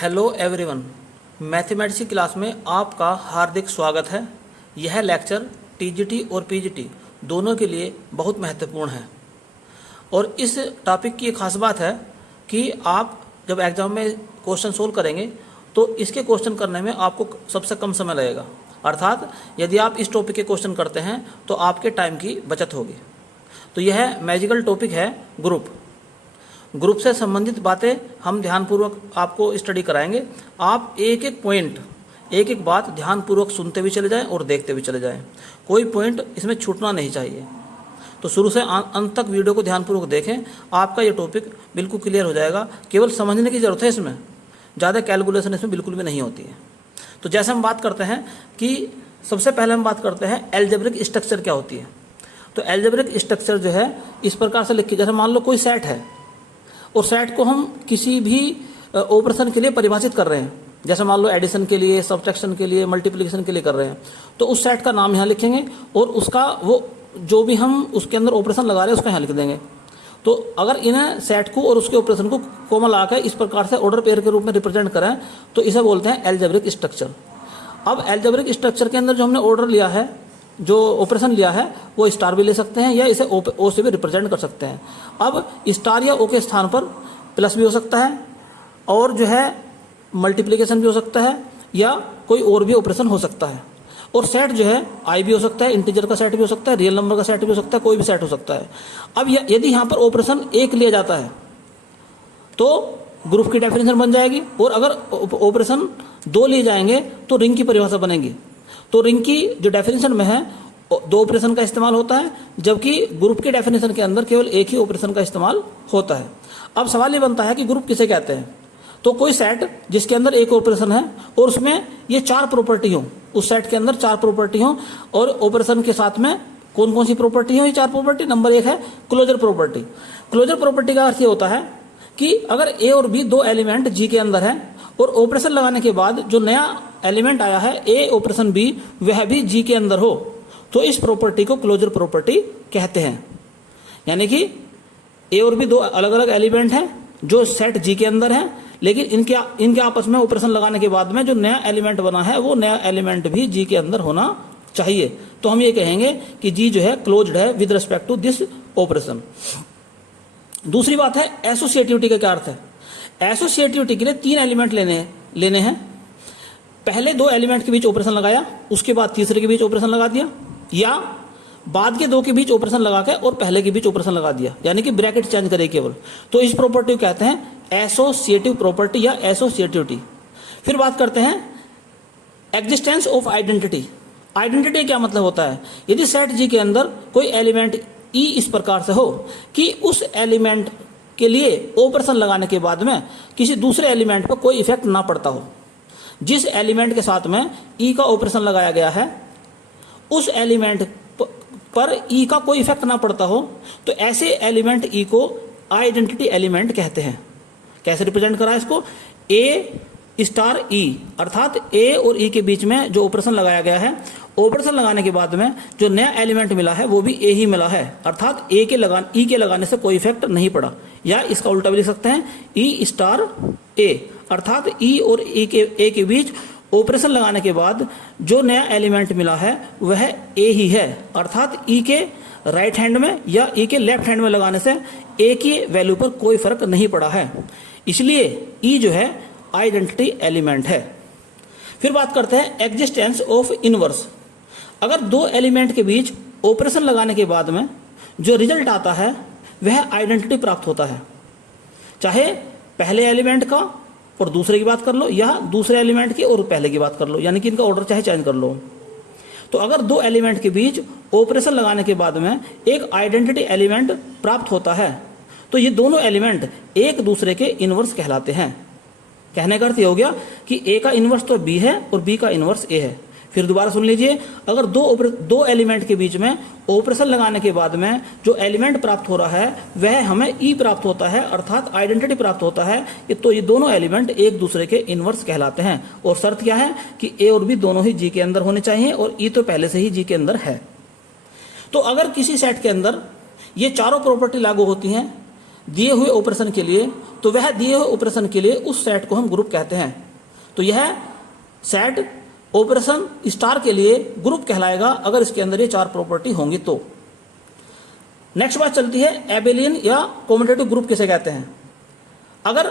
Hello everyone, mathematics की class में आपका हार्दिक स्वागत है। यह लेक्चर टीजीटी और पीजीटी दोनों के लिए बहुत महत्वपूर्ण है और इस टॉपिक की एक खास बात है कि आप जब एग्ज़ाम में क्वेश्चन सोल्व करेंगे तो इसके क्वेश्चन करने में आपको सबसे कम समय लगेगा। अर्थात यदि आप इस टॉपिक के क्वेश्चन करते हैं तो आपके टाइम की बचत होगी। तो यह मैजिकल टॉपिक है ग्रुप से संबंधित बातें हम ध्यानपूर्वक आपको स्टडी कराएंगे। आप एक एक पॉइंट, एक एक बात ध्यानपूर्वक सुनते भी चले जाएं और देखते भी चले जाएं। कोई पॉइंट इसमें छूटना नहीं चाहिए। तो शुरू से अंत तक वीडियो को ध्यानपूर्वक देखें, आपका ये टॉपिक बिल्कुल क्लियर हो जाएगा। केवल समझने की ज़रूरत है, इसमें ज़्यादा कैलकुलेशन इसमें बिल्कुल भी नहीं होती है। तो जैसे हम बात करते हैं कि सबसे पहले हम बात करते हैं एल्जेब्रिक स्ट्रक्चर क्या होती है। तो एल्जेब्रिक स्ट्रक्चर जो है इस प्रकार से लिखी, जैसे मान लो कोई सेट है और सेट को हम किसी भी ऑपरेशन के लिए परिभाषित कर रहे हैं, जैसे मान लो एडिशन के लिए, सब्ट्रैक्शन के लिए, मल्टीप्लिकेशन के लिए कर रहे हैं, तो उस सेट का नाम यहाँ लिखेंगे और उसका वो जो भी हम उसके अंदर ऑपरेशन लगा रहे हैं उसका यहाँ लिख देंगे। तो अगर इन्हें सेट को और उसके ऑपरेशन को कोमा लगा कर इस प्रकार से ऑर्डर पेयर के रूप में रिप्रेजेंट करें तो इसे बोलते हैं एल्जेब्रिक स्ट्रक्चर। अब एल्जेब्रिक स्ट्रक्चर के अंदर जो हमने ऑर्डर लिया है, जो ऑपरेशन लिया है, वो स्टार भी ले सकते हैं या इसे ओ से भी रिप्रेजेंट कर सकते हैं। अब स्टार या ओ के स्थान पर प्लस भी हो सकता है और जो है मल्टीप्लिकेशन भी हो सकता है या कोई और भी ऑपरेशन हो सकता है। और सेट जो है आई भी हो सकता है, इंटीजर का सेट भी हो सकता है, रियल नंबर का सेट भी हो सकता है, कोई भी सेट हो सकता है। अब यदि यहाँ पर ऑपरेशन एक लिया जाता है तो ग्रुप की डेफिनेशन बन जाएगी, और अगर ऑपरेशन दो लिए जाएंगे तो रिंग की परिभाषा बनेगी। तो रिंग की जो डेफिनेशन में है दो ऑपरेशन का इस्तेमाल होता है, जबकि ग्रुप की डेफिनेशन के अंदर केवल एक ही ऑपरेशन का इस्तेमाल होता है। अब सवाल ये बनता है कि ग्रुप किसे कहते हैं। तो कोई सेट जिसके अंदर एक ऑपरेशन है और उसमें ये चार प्रॉपर्टी हो, उस सेट के अंदर चार प्रॉपर्टी हो और ऑपरेशन के साथ में कौन कौन सी प्रॉपर्टी हो, ये चार प्रॉपर्टी। नंबर एक है क्लोजर प्रॉपर्टी। क्लोजर प्रॉपर्टी का अर्थ ये होता है कि अगर ए और बी दो एलिमेंट जी के अंदर है और ऑपरेशन लगाने के बाद जो नया एलिमेंट आया है ए ऑपरेशन बी, वह भी जी के अंदर हो, तो इस प्रॉपर्टी को क्लोजर प्रॉपर्टी कहते हैं। यानी कि ए और बी दो अलग अलग एलिमेंट हैं जो सेट जी के अंदर है, लेकिन इनके आपस में ऑपरेशन लगाने के बाद में जो नया एलिमेंट बना है वो नया एलिमेंट भी जी के अंदर होना चाहिए। तो हम ये कहेंगे कि जी जो है क्लोज्ड है with respect to this operation. दूसरी बात है एसोसिएटिविटी का क्या अर्थ है। एसोसिएटिविटी के लिए तीन एलिमेंट लेने हैं। पहले दो एलिमेंट के बीच ऑपरेशन लगाया, उसके बाद तीसरे के बीच ऑपरेशन लगा दिया, या बाद के दो के बीच ऑपरेशन लगा के और पहले के बीच ऑपरेशन लगा दिया, यानी कि ब्रैकेट चेंज करे केवल। तो इस प्रॉपर्टी को कहते हैं एसोसिएटिव प्रॉपर्टी या एसोसिएटिविटी। फिर बात करते हैं एग्जिस्टेंस ऑफ आइडेंटिटी। आइडेंटिटी क्या मतलब होता है। यदि सेट जी के अंदर कोई एलिमेंट ई इस प्रकार से हो कि उस एलिमेंट के लिए ऑपरेशन लगाने के बाद में किसी दूसरे एलिमेंट पर कोई इफेक्ट ना पड़ता हो, जिस एलिमेंट के साथ में ई का ऑपरेशन लगाया गया है उस एलिमेंट पर ई का कोई इफेक्ट ना पड़ता हो, तो ऐसे एलिमेंट ई को आइडेंटिटी एलिमेंट कहते हैं। कैसे रिप्रेजेंट करा इसको, ए स्टार ई, अर्थात ए और ई के बीच में जो ऑपरेशन लगाया गया है, ऑपरेशन लगाने के बाद में जो नया एलिमेंट मिला है वो भी ए ही मिला है, अर्थात ई के लगाने से कोई इफेक्ट नहीं पड़ा। या इसका उल्टा भी लिख सकते हैं ई स्टार ए, अर्थात ई और ए के बीच ऑपरेशन लगाने के बाद जो नया एलिमेंट मिला है वह ए ही है, अर्थात ई के राइट हैंड में या ई के लेफ्ट हैंड में लगाने से ए की वैल्यू पर कोई फर्क नहीं पड़ा है, इसलिए ई जो है आइडेंटिटी एलिमेंट है। फिर बात करते हैं एग्जिस्टेंस ऑफ इनवर्स। अगर दो एलिमेंट के बीच ऑपरेशन लगाने के बाद में जो रिजल्ट आता है वह आइडेंटिटी प्राप्त होता है, चाहे पहले एलिमेंट का और दूसरे की बात कर लो या दूसरे एलिमेंट की और पहले की बात कर लो, यानी कि इनका ऑर्डर चाहे चेंज कर लो। तो अगर दो एलिमेंट के बीच ऑपरेशन लगाने के बाद में एक आइडेंटिटी एलिमेंट प्राप्त होता है तो ये दोनों एलिमेंट एक दूसरे के इनवर्स कहलाते हैं। कहने का अर्थ ये हो गया कि ए का इनवर्स तो बी है और बी का इनवर्स ए है। फिर दोबारा सुन लीजिए, अगर दो एलिमेंट के बीच में ऑपरेशन लगाने के बाद में जो एलिमेंट प्राप्त हो रहा है वह हमें ई प्राप्त होता है, अर्थात आइडेंटिटी प्राप्त होता है, तो ये दोनों एलिमेंट एक दूसरे के इनवर्स कहलाते हैं। और शर्त क्या है कि ए और बी दोनों ही जी के अंदर होने चाहिए और ई तो पहले से ही जी के अंदर है। तो अगर किसी सेट के अंदर ये चारों प्रॉपर्टी लागू होती हैं, दिए हुए ऑपरेशन के लिए, तो वह दिए हुए ऑपरेशन के लिए उस सेट को हम ग्रुप कहते हैं। तो यह सेट ऑपरेशन स्टार के लिए ग्रुप कहलाएगा अगर इसके अंदर ये 4 प्रॉपर्टी होंगी तो। नेक्स्ट बात चलती है एबेलियन या कॉम्यूटेटिव ग्रुप किसे कहते हैं। अगर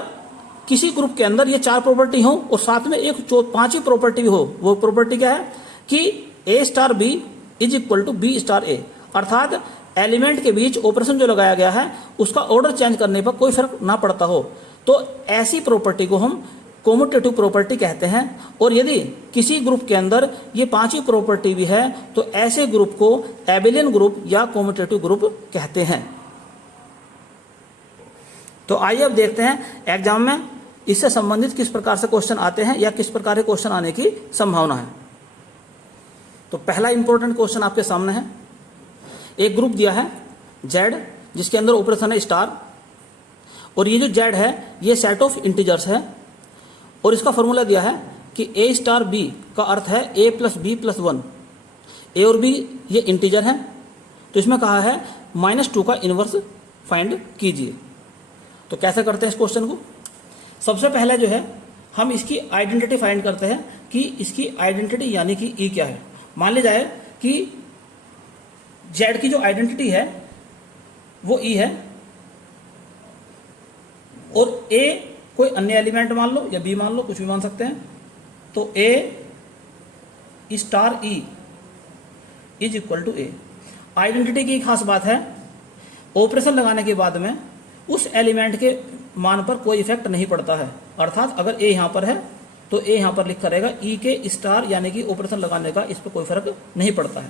किसी ग्रुप के अंदर ये 4 प्रॉपर्टी हो और साथ में एक 5वीं प्रॉपर्टी भी हो, वो प्रॉपर्टी क्या है कि a star b is equal to b star a, अर्थात एलिमेंट के बीच ऑपरेशन जो लगाया गया है उसका ऑर्डर चेंज करने पर कोई फर्क ना पड़ता हो, तो ऐसी प्रॉपर्टी को हम कॉम्यूटेटिव प्रॉपर्टी कहते हैं। और यदि किसी ग्रुप के अंदर ये 5वीं प्रॉपर्टी भी है तो ऐसे ग्रुप को एबेलियन ग्रुप या कॉम्यूटेटिव ग्रुप कहते हैं। तो आइए अब देखते हैं एग्जाम में इससे संबंधित किस प्रकार से क्वेश्चन आते हैं या किस प्रकार के क्वेश्चन आने की संभावना है। तो पहला इंपॉर्टेंट क्वेश्चन आपके सामने है। एक ग्रुप दिया है Z जिसके अंदर ऑपरेशन है स्टार, और ये जो Z है ये सेट ऑफ इंटीजर्स है, और इसका फॉर्मूला दिया है कि A स्टार B का अर्थ है A plus B plus 1। A और B ये इंटीजर है, तो इसमें कहा है -2 का इनवर्स फाइंड कीजिए। तो कैसे करते हैं इस क्वेश्चन को। सबसे पहले जो है हम इसकी आइडेंटिटी फाइंड करते हैं कि इसकी आइडेंटिटी यानी कि E क्या है। मान लिया जाए कि Z की जो आइडेंटिटी है वो E है, और A कोई अन्य एलिमेंट मान लो या B मान लो, कुछ भी मान सकते हैं। तो A star E is equal to A। Identity की खास बात है ऑपरेशन लगाने के बाद में उस एलिमेंट के मान पर कोई इफेक्ट नहीं पड़ता है, अर्थात अगर A यहाँ पर है तो A यहाँ पर लिखा रहेगा E के स्टार यानी कि ऑपरेशन लगाने का इस पर कोई फर्क नहीं पड़ता है।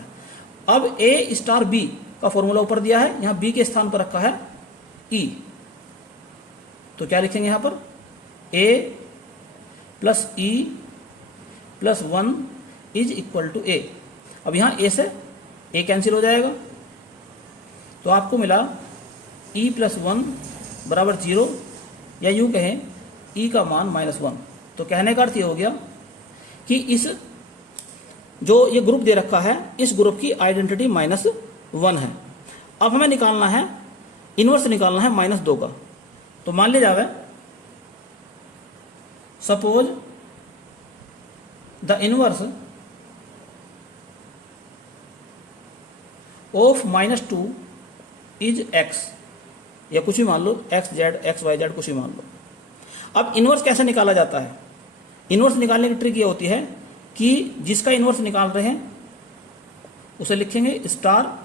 अब A स्टार B का फॉर्मूला ऊपर दिया है, यहाँ B के स्थान पर रखा है E, तो क्या लिखेंगे यहाँ पर A plus E plus 1 is equal to A। अब यहाँ A से A कैंसिल हो जाएगा, तो आपको मिला E प्लस 1 बराबर 0, या यूँ कहें E का मान -1। तो कहने का अर्थ ये हो गया कि इस जो ये ग्रुप दे रखा है इस ग्रुप की आइडेंटिटी -1 है। अब हमें निकालना है इनवर्स, निकालना है -2 का। तो मान लिया जावे suppose the inverse of -2 is x, या कुछ भी मान लो x z x y z कुछ भी मान लो। अब इनवर्स कैसे निकाला जाता है। इनवर्स निकालने की ट्रिक ये होती है कि जिसका इनवर्स निकाल रहे हैं उसे लिखेंगे स्टार,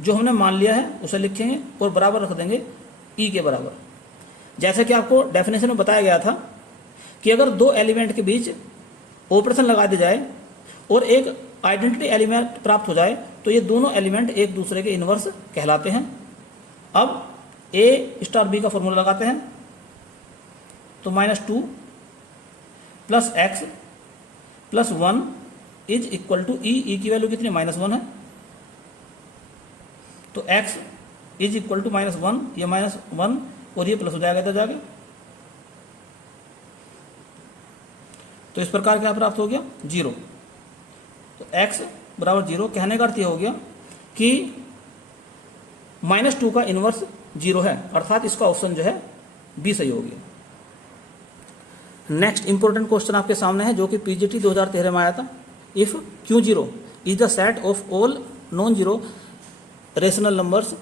जो हमने मान लिया है उसे लिखेंगे और बराबर रख देंगे E के बराबर। जैसे कि आपको डेफिनेशन में बताया गया था कि अगर 2 एलिमेंट के बीच ऑपरेशन लगा दिया जाए और एक आइडेंटिटी एलिमेंट प्राप्त हो जाए तो ये दोनों एलिमेंट एक दूसरे के इनवर्स कहलाते हैं। अब A स्टार B का फॉर्मूला लगाते हैं, तो -2 plus x plus 1 is equal to E की वैल्यू कितनी -1 है, तो x इज इक्वल टू -1, ये -1 और ये प्लस हो जाएगा इधर जाके। तो इस प्रकार क्या प्राप्त हो गया 0। तो x बराबर 0 कहने का अर्थ ये हो गया कि -2 का इनवर्स 0 है, अर्थात इसका ऑप्शन जो है बी सही हो गया। नेक्स्ट इंपॉर्टेंट क्वेश्चन आपके सामने है जो कि पीजीटी 2013 में आया था। If Q0 is the set of all non zero rational numbers,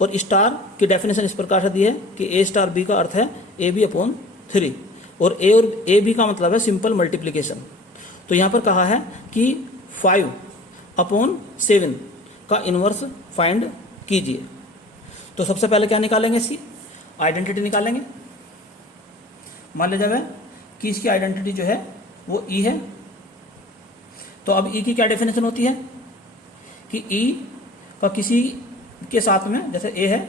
और स्टार की डेफिनेशन इस प्रकार से दी है कि A स्टार B का अर्थ है AB/3, और A और AB का मतलब है सिंपल मल्टीप्लिकेशन। तो यहाँ पर कहा है कि 5/7 का इनवर्स फाइंड कीजिए। तो सबसे पहले क्या निकालेंगे, इसकी आइडेंटिटी निकालेंगे। मान लिया जाए कि इसकी आइडेंटिटी जो है वो E है। तो अब E की क्या डेफिनेशन होती है कि E का किसी के साथ में, जैसे A है,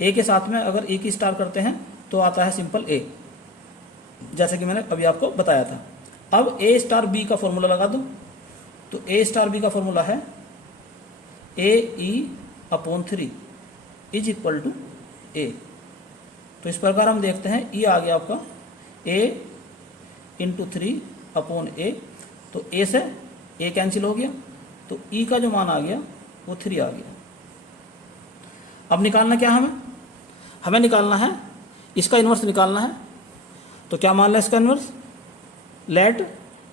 A के साथ में अगर E की स्टार करते हैं तो आता है सिंपल A, जैसे कि मैंने अभी आपको बताया था। अब A स्टार B का फॉर्मूला लगा दो, तो A स्टार B का फॉर्मूला है AE/3 is equal to A। तो इस प्रकार हम देखते हैं E आ गया आपका A इंटू 3/A, तो A से A कैंसिल हो गया, तो E का जो मान आ गया वो 3 आ गया। अब निकालना क्या हमें, हमें निकालना है, इसका इन्वर्स निकालना है। तो क्या मान लें इसका inverse? Let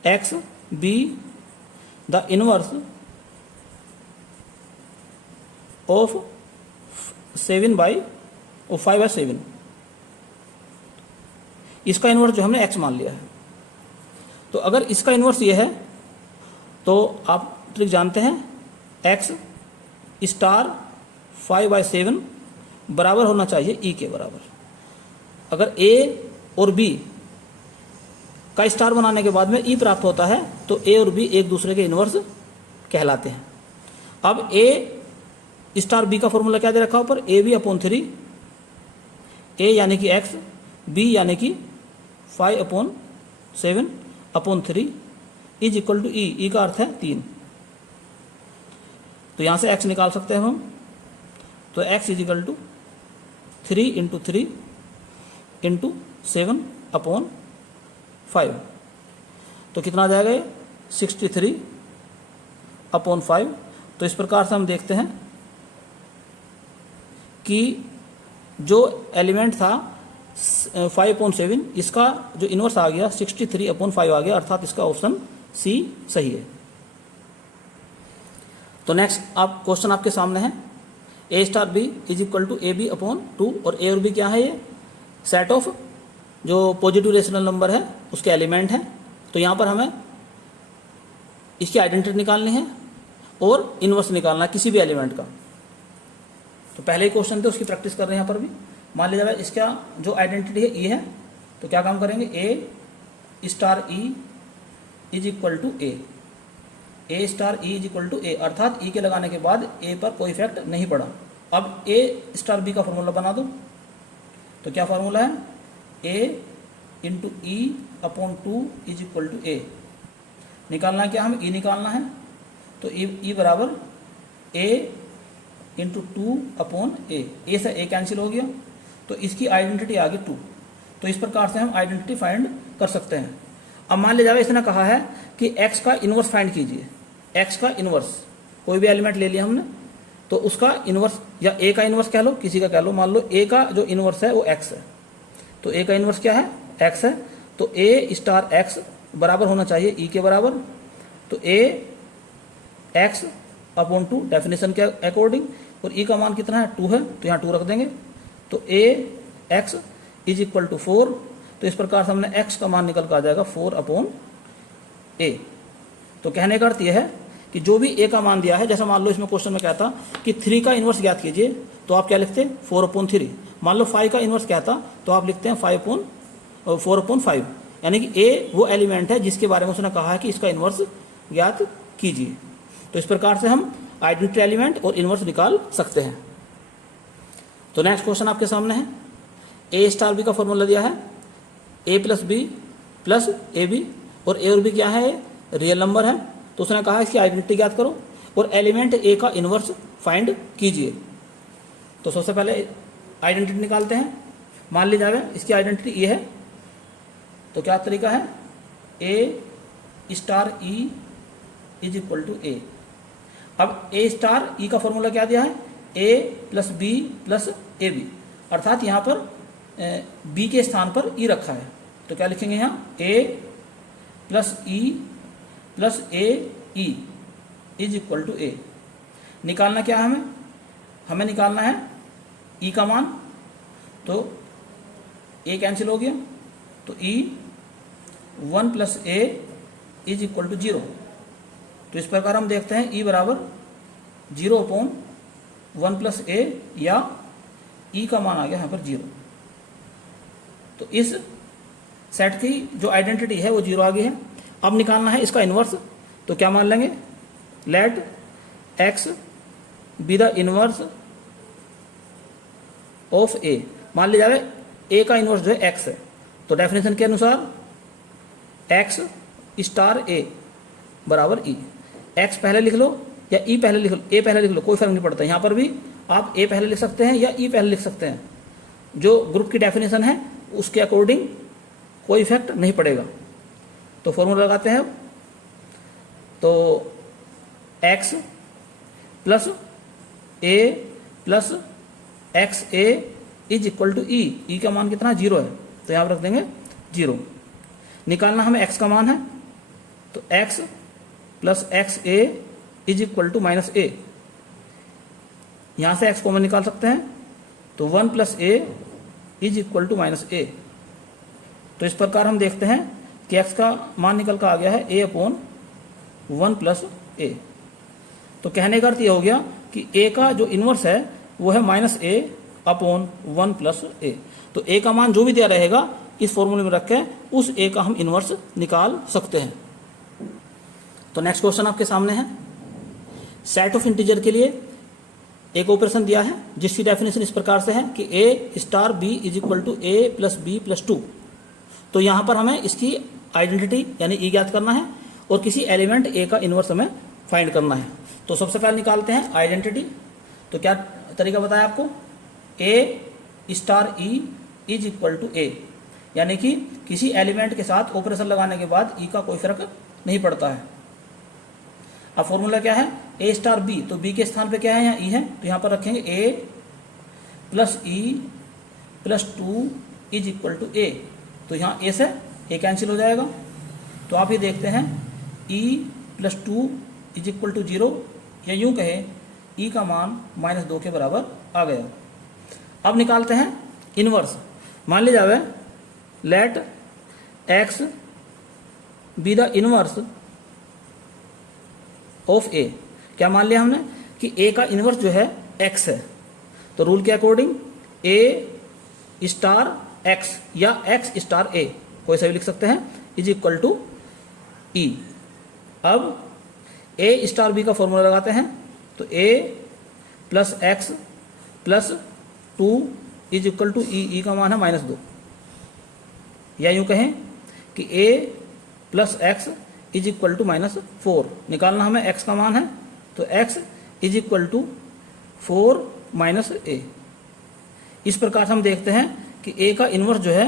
x be the inverse of 5/7। इसका इन्वर्स जो हमने x मान लिया है। तो अगर इसका इन्वर्स ये है तो आप ट्रिक जानते हैं, x स्टार 5/7 बराबर होना चाहिए e के बराबर। अगर a और b का स्टार बनाने के बाद में e प्राप्त होता है तो a और b एक दूसरे के इन्वर्स कहलाते हैं। अब a स्टार b का फॉर्मूला क्या दे रखा ऊपर? ab/3, a यानी कि x, b यानी कि 5/7/3 इज इक्वल टू e का अर्थ है 3। तो यहाँ से x निकाल सकते हैं हम। तो x इज इक्वल टू 3 × 3 × 7/5। तो कितना आ जाएगा ये? 63/5। तो इस प्रकार से हम देखते हैं कि जो एलिमेंट था 5/7, इसका जो इन्वर्स आ गया 63/5 आ गया, अर्थात इसका ऑप्शन सी सही है। तो नेक्स्ट आप क्वेश्चन आपके सामने है, a star b is equal to ab/2, और a और b क्या है? ये सेट ऑफ जो पॉजिटिव रेशनल नंबर है उसके एलिमेंट हैं। तो यहाँ पर हमें इसकी आइडेंटिटी निकालनी है और इन्वर्स निकालना है किसी भी एलिमेंट का। तो पहले ही क्वेश्चन थे उसकी प्रैक्टिस कर रहे हैं यहाँ पर भी। मान लीजिएगा इसका जो आइडेंटिटी है ये है, तो क्या काम करेंगे? a star e is equal to a star e is equal to a, अर्थात e के लगाने के बाद a पर कोई इफेक्ट नहीं पड़ा। अब a स्टार b का फॉर्मूला बना दो। तो क्या फार्मूला है? a × e/2 is equal to a। निकालना क्या हम? e निकालना है। तो e बराबर a × 2/a, a से a कैंसिल हो गया, तो इसकी आइडेंटिटी आ गई 2। तो इस प्रकार से हम आइडेंटिटी फाइंड कर सकते हैं। अब मान लीजिए इसने कहा है कि x का इन्वर्स फाइंड कीजिए। x का इन्वर्स, कोई भी एलिमेंट ले लिया हमने, तो उसका इन्वर्स या a का इन्वर्स कह लो, किसी का कह लो। मान लो a का जो इन्वर्स है वो x है, तो a का इन्वर्स क्या है? x है। तो a स्टार x बराबर होना चाहिए e के बराबर। तो a x/2 डेफिनेशन के अकॉर्डिंग, और e का मान कितना है? 2 है, तो यहाँ 2 रख देंगे। तो a x is equal to 4। तो इस प्रकार से हमने x का मान निकल कर आ जाएगा 4/a। तो कहने का अर्थ यह है कि जो भी a का मान दिया है, जैसा मान लो इसमें क्वेश्चन में कहता कि 3 का इन्वर्स ज्ञात कीजिए, तो आप क्या लिखते हैं? 4/3। मान लो 5 का इन्वर्स कहता तो आप लिखते हैं 4/5, यानी कि a वो एलिमेंट है जिसके बारे में उसने कहा है कि इसका इन्वर्स ज्ञात कीजिए। तो इस प्रकार से हम आइडेंटिटी एलिमेंट और इन्वर्स निकाल सकते हैं। तो नेक्स्ट क्वेश्चन आपके सामने है, a स्टार b का फॉर्मूला दिया है a + b + ab, और a और b क्या है? रियल नंबर है। तो उसने कहा इसकी आइडेंटिटी ज्ञात करो और एलिमेंट a का इन्वर्स फाइंड कीजिए। तो सबसे पहले आइडेंटिटी निकालते हैं। मान लीजिए इसकी आइडेंटिटी ये है, तो क्या तरीका है? a star e is equal to a। अब a स्टार e का फॉर्मूला क्या दिया है? a + b + ab, अर्थात यहाँ पर b के स्थान पर e रखा है। तो क्या लिखेंगे यहाँ? a + e + ae is equal to a। निकालना क्या है हमें? हमें निकालना है e का मान। तो a कैंसिल हो गया, तो e 1 + a is equal to 0। तो इस प्रकार हम देखते हैं e बराबर 0/1 + a, या e का मान आ गया यहाँ पर 0। तो इस सेट की जो आइडेंटिटी है वो 0 आ गई है। अब निकालना है इसका इन्वर्स। तो क्या मान लेंगे? Let x be the inverse of a। मान लिया जाए a का इन्वर्स जो है x है, तो डेफिनेशन के अनुसार x स्टार a बराबर e। x पहले लिख लो या e पहले लिख लो, a पहले लिख लो, कोई फर्क नहीं पड़ता। यहाँ पर भी आप a पहले लिख सकते हैं या e पहले लिख सकते हैं। जो ग्रुप की डेफिनेशन है उसके अकॉर्डिंग कोई इफेक्ट नहीं पड़ेगा। तो फॉर्मूला लगाते हैं। तो x + a + xa is equal to e, e का मान कितना 0 है, तो यहाँ पर रख देंगे 0। निकालना हमें x का मान है, तो x plus x a is equal to minus a, यहाँ से x कॉमन निकाल सकते हैं, तो 1 plus a is equal to minus a. तो इस प्रकार हम देखते हैं कि x का मान निकल कर आ गया है a अपॉन 1 प्लस ए। तो कहने का अर्थ ये हो गया कि a का जो इन्वर्स है वो है माइनस ए अपॉन 1 प्लस ए। तो a का मान जो भी दिया रहेगा इस फॉर्मूले में रख के उस a का हम इन्वर्स निकाल सकते हैं। तो नेक्स्ट क्वेश्चन आपके सामने है, सेट ऑफ इंटीजर के लिए एक ऑपरेशन दिया है जिसकी डेफिनेशन इस प्रकार से है कि a star b is equal to a plus b plus 2। तो यहाँ पर हमें इसकी आइडेंटिटी यानी e ज्ञात करना है और किसी एलिमेंट a का इन्वर्स हमें फाइंड करना है। तो सबसे पहले निकालते हैं आइडेंटिटी। तो क्या तरीका बताया आपको, a star e is equal to a, यानी कि किसी एलिमेंट के साथ ऑपरेशन लगाने के बाद e का कोई फर्क नहीं पड़ता है। अब फॉर्मूला क्या है, a स्टार b, तो b के स्थान पे क्या है, यहाँ e है, तो यहाँ पर रखेंगे a plus e plus 2 is equal to a। तो यहाँ a से a कैंसिल हो जाएगा, तो आप ये देखते हैं e plus 2 is equal to 0, या यूँ कहें e का मान -2 के बराबर आ गया। अब निकालते हैं इनवर्स। मान लिया जाए let x be the inverse of a। क्या मान लिया हमने कि a का इनवर्स जो है x है, तो रूल के अकॉर्डिंग a स्टार x या x स्टार a, कोई सा भी लिख सकते हैं, इज इक्वल टू e। अब a स्टार b का फॉर्मूला लगाते हैं, तो a plus x plus 2 is equal to e का मान है -2, या यूँ कहें कि a plus x is equal to -4। निकालना हमें x का मान है, तो x is equal to 4 minus a. इस प्रकार से हम देखते हैं कि a का इन्वर्स जो है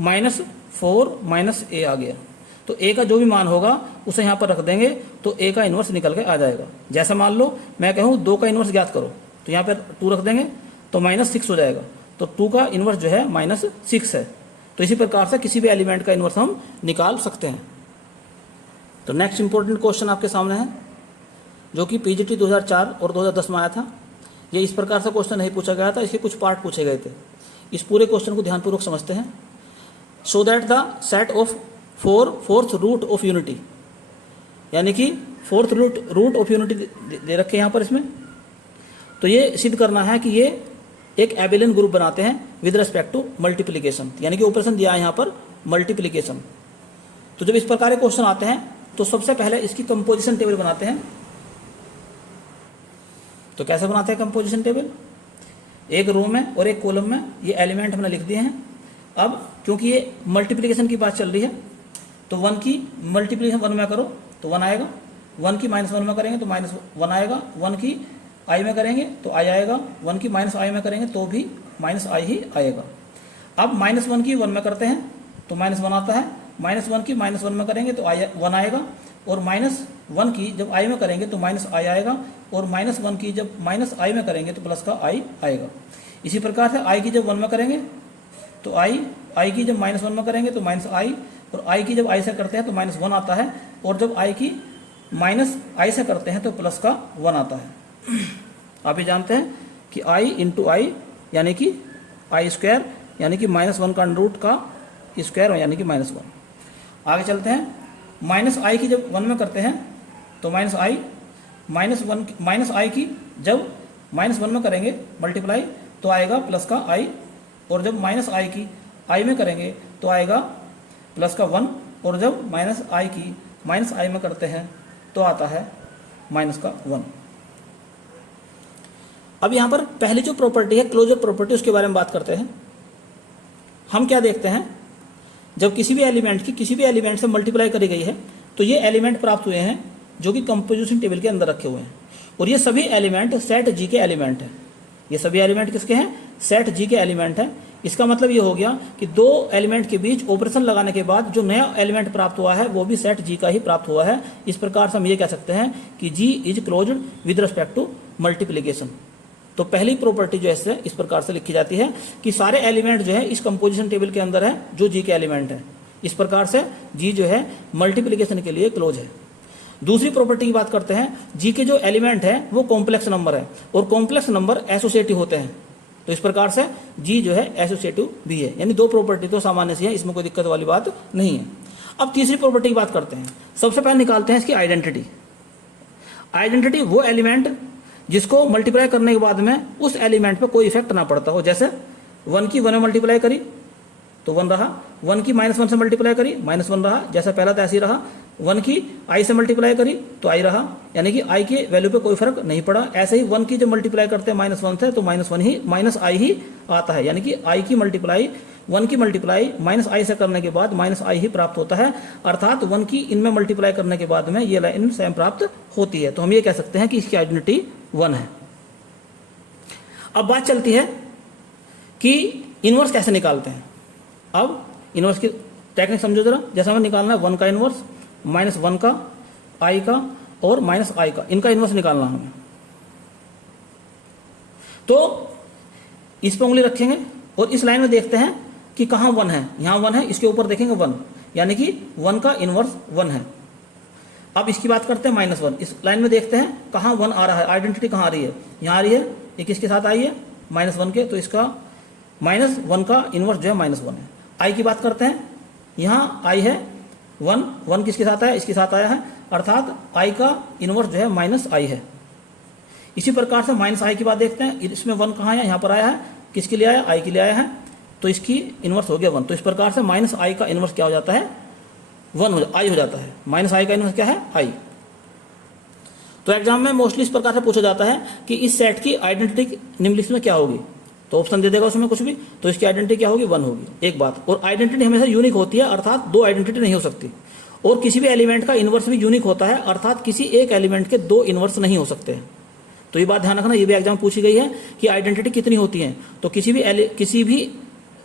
-4 माइनस ए आ गया। तो a का जो भी मान होगा उसे यहाँ पर रख देंगे, तो a का इन्वर्स निकल के आ जाएगा। जैसे मान लो मैं कहूँ 2 का इन्वर्स ज्ञात करो, तो यहाँ पर 2 रख देंगे, तो -6 हो जाएगा। तो 2 का इन्वर्स जो है -6 है। तो इसी प्रकार से किसी भी एलिमेंट का इन्वर्स हम निकाल सकते हैं। तो नेक्स्ट इंपॉर्टेंट क्वेश्चन आपके सामने है, जो कि पीजीटी 2004 और 2010 में आया था। ये इस प्रकार से क्वेश्चन नहीं पूछा गया था, इसके कुछ पार्ट पूछे गए थे। इस पूरे क्वेश्चन को ध्यानपूर्वक समझते हैं। So that the set of fourth root of unity, यानी कि फोर्थ रूट ऑफ यूनिटी दे रखे हैं यहाँ पर इसमें। तो ये सिद्ध करना है कि ये एक एबेलियन ग्रुप बनाते हैं विद रेस्पेक्ट टू मल्टीप्लिकेशन, यानी कि ऑपरेशन दिया है यहाँ पर मल्टीप्लिकेशन। तो जब इस प्रकार के क्वेश्चन आते हैं तो सबसे पहले इसकी कंपोजिशन टेबल बनाते हैं। तो कैसे बनाते हैं कंपोजिशन टेबल, एक रो में और एक कॉलम में ये एलिमेंट हमने लिख दिए हैं। अब क्योंकि ये मल्टीप्लिकेशन की बात चल रही है, तो 1 की मल्टीप्लिकेशन 1 में करो तो 1 आएगा, 1 की -1 में करेंगे तो -1 आएगा, 1 की i में करेंगे तो i आएगा, 1 की -i में करेंगे तो भी -i ही आएगा। अब -1 की 1 में करते हैं तो -1 आता है, -1 की -1 में करेंगे तो 1 आएगा, और -1 की जब i में करेंगे तो -i आएगा, और -1 की जब -i में करेंगे तो प्लस का i आएगा। इसी प्रकार से i की जब 1 में करेंगे तो i की जब -1 में करेंगे तो -i, और i की जब i से करते हैं तो -1 आता है, और जब i की -i से करते हैं तो प्लस का 1 आता है। आप ये जानते हैं कि i इंटू आई यानी कि i स्क्वायर, यानी कि -1 का रूट का स्क्वायर यानी कि -1। आगे चलते हैं, -i की जब 1 में करते हैं तो -i, -i की जब -1 में करेंगे मल्टीप्लाई तो आएगा प्लस का i, और जब -i की i में करेंगे तो आएगा प्लस का 1, और जब -i की -i में करते हैं तो आता है माइनस का 1। अब यहाँ पर पहली जो प्रॉपर्टी है क्लोजर प्रॉपर्टी, उसके बारे में बात करते हैं। हम क्या देखते हैं, जब किसी भी एलिमेंट से मल्टीप्लाई करी गई है तो ये एलिमेंट प्राप्त हुए हैं जो कि कंपोजिशन टेबल के अंदर रखे हुए हैं, और ये सभी एलिमेंट सेट जी के एलिमेंट हैं। ये सभी एलिमेंट किसके हैं, सेट जी के एलिमेंट हैं। इसका मतलब ये हो गया कि दो एलिमेंट के बीच ऑपरेशन लगाने के बाद जो नया एलिमेंट प्राप्त हुआ है वो भी सेट जी का ही प्राप्त हुआ है। इस प्रकार से हम ये कह सकते हैं कि G is closed with respect to multiplication. तो पहली प्रॉपर्टी जो है इस प्रकार से लिखी जाती है कि सारे एलिमेंट जो है इस कंपोजिशन टेबल के अंदर है जो जी के एलिमेंट है। इस प्रकार से जी जो है मल्टीप्लिकेशन के लिए क्लोज है। दूसरी प्रॉपर्टी की बात करते हैं, जी के जो एलिमेंट है वो कॉम्प्लेक्स नंबर है और कॉम्प्लेक्स नंबर एसोसिएटिव होते हैं। तो इस प्रकार से जी जो है एसोसिएटिव भी है। यानी दो प्रॉपर्टी तो सामान्य सी है, इसमें कोई दिक्कत वाली बात नहीं है। अब तीसरी प्रॉपर्टी की बात करते हैं। सबसे पहले निकालते हैं इसकी आइडेंटिटी। आइडेंटिटी वो एलिमेंट जिसको मल्टीप्लाई करने के बाद में उस एलिमेंट पे कोई इफेक्ट ना पड़ता हो। जैसे 1 की 1 में मल्टीप्लाई करी तो 1 रहा, 1 की -1 से मल्टीप्लाई करी -1 रहा, जैसा पहला था ऐसे ही रहा। 1 की i से मल्टीप्लाई करी तो i रहा, यानी कि i के वैल्यू पे कोई फर्क नहीं पड़ा। ऐसे ही 1 की जब मल्टीप्लाई करते हैं -1 से तो -1 ही -i ही आता है, यानी कि i की मल्टीप्लाई 1 की मल्टीप्लाई -i से करने के बाद -i ही प्राप्त होता है। अर्थात 1 की इनमें मल्टीप्लाई करने के बाद में ये लाइन सेम प्राप्त होती है। तो हम ये कह सकते हैं कि इसकी आइडेंटिटी 1 है। अब बात चलती है कि इनवर्स कैसे निकालते हैं। अब इनवर्स की टेक्निक समझो जरा। जैसे हमें निकालना है 1 का इनवर्स, -1 का, i का और -i का, इनका इनवर्स निकालना हमें। तो इस पर उंगली रखेंगे और इस लाइन में देखते हैं कि कहाँ 1 है। यहाँ 1 है, इसके ऊपर देखेंगे 1, यानी कि 1 का इनवर्स 1 है। अब इसकी बात करते हैं -1। इस लाइन में देखते हैं कहाँ 1 आ रहा है, आइडेंटिटी कहाँ आ रही है, यहाँ आ रही है। ये किसके साथ आई है, -1 के, तो इसका -1 का इनवर्स जो है -1 है। i की बात करते हैं, यहाँ i है 1 किसके साथ आया, इसके साथ आया है, अर्थात i का इनवर्स जो है -i है। इसी प्रकार से -i की बात देखते हैं, इसमें 1 कहाँ है, यहाँ पर आया है, किसके लिए आया, i के लिए आया है, तो इसकी इनवर्स हो गया 1। तो इस प्रकार से -i का इनवर्स क्या हो जाता है, 1 i हो जाता है। -i का इनवर्स क्या है, i। तो एग्जाम में मोस्टली इस प्रकार से पूछा जाता है कि इस सेट की आइडेंटिटी निम्नलिखित में क्या होगी, तो ऑप्शन दे देगा उसमें कुछ भी, तो इसकी आइडेंटिटी क्या होगी, 1 होगी। एक बात, और आइडेंटिटी हमेशा यूनिक होती है, अर्थात 2 आइडेंटिटी नहीं हो सकती। और किसी भी एलिमेंट का इनवर्स भी यूनिक होता है, अर्थात किसी एक एलिमेंट के 2 इनवर्स नहीं हो सकते। तो ये बात ध्यान रखना, ये भी एग्जाम पूछी गई है कि आइडेंटिटी कितनी होती है। तो किसी भी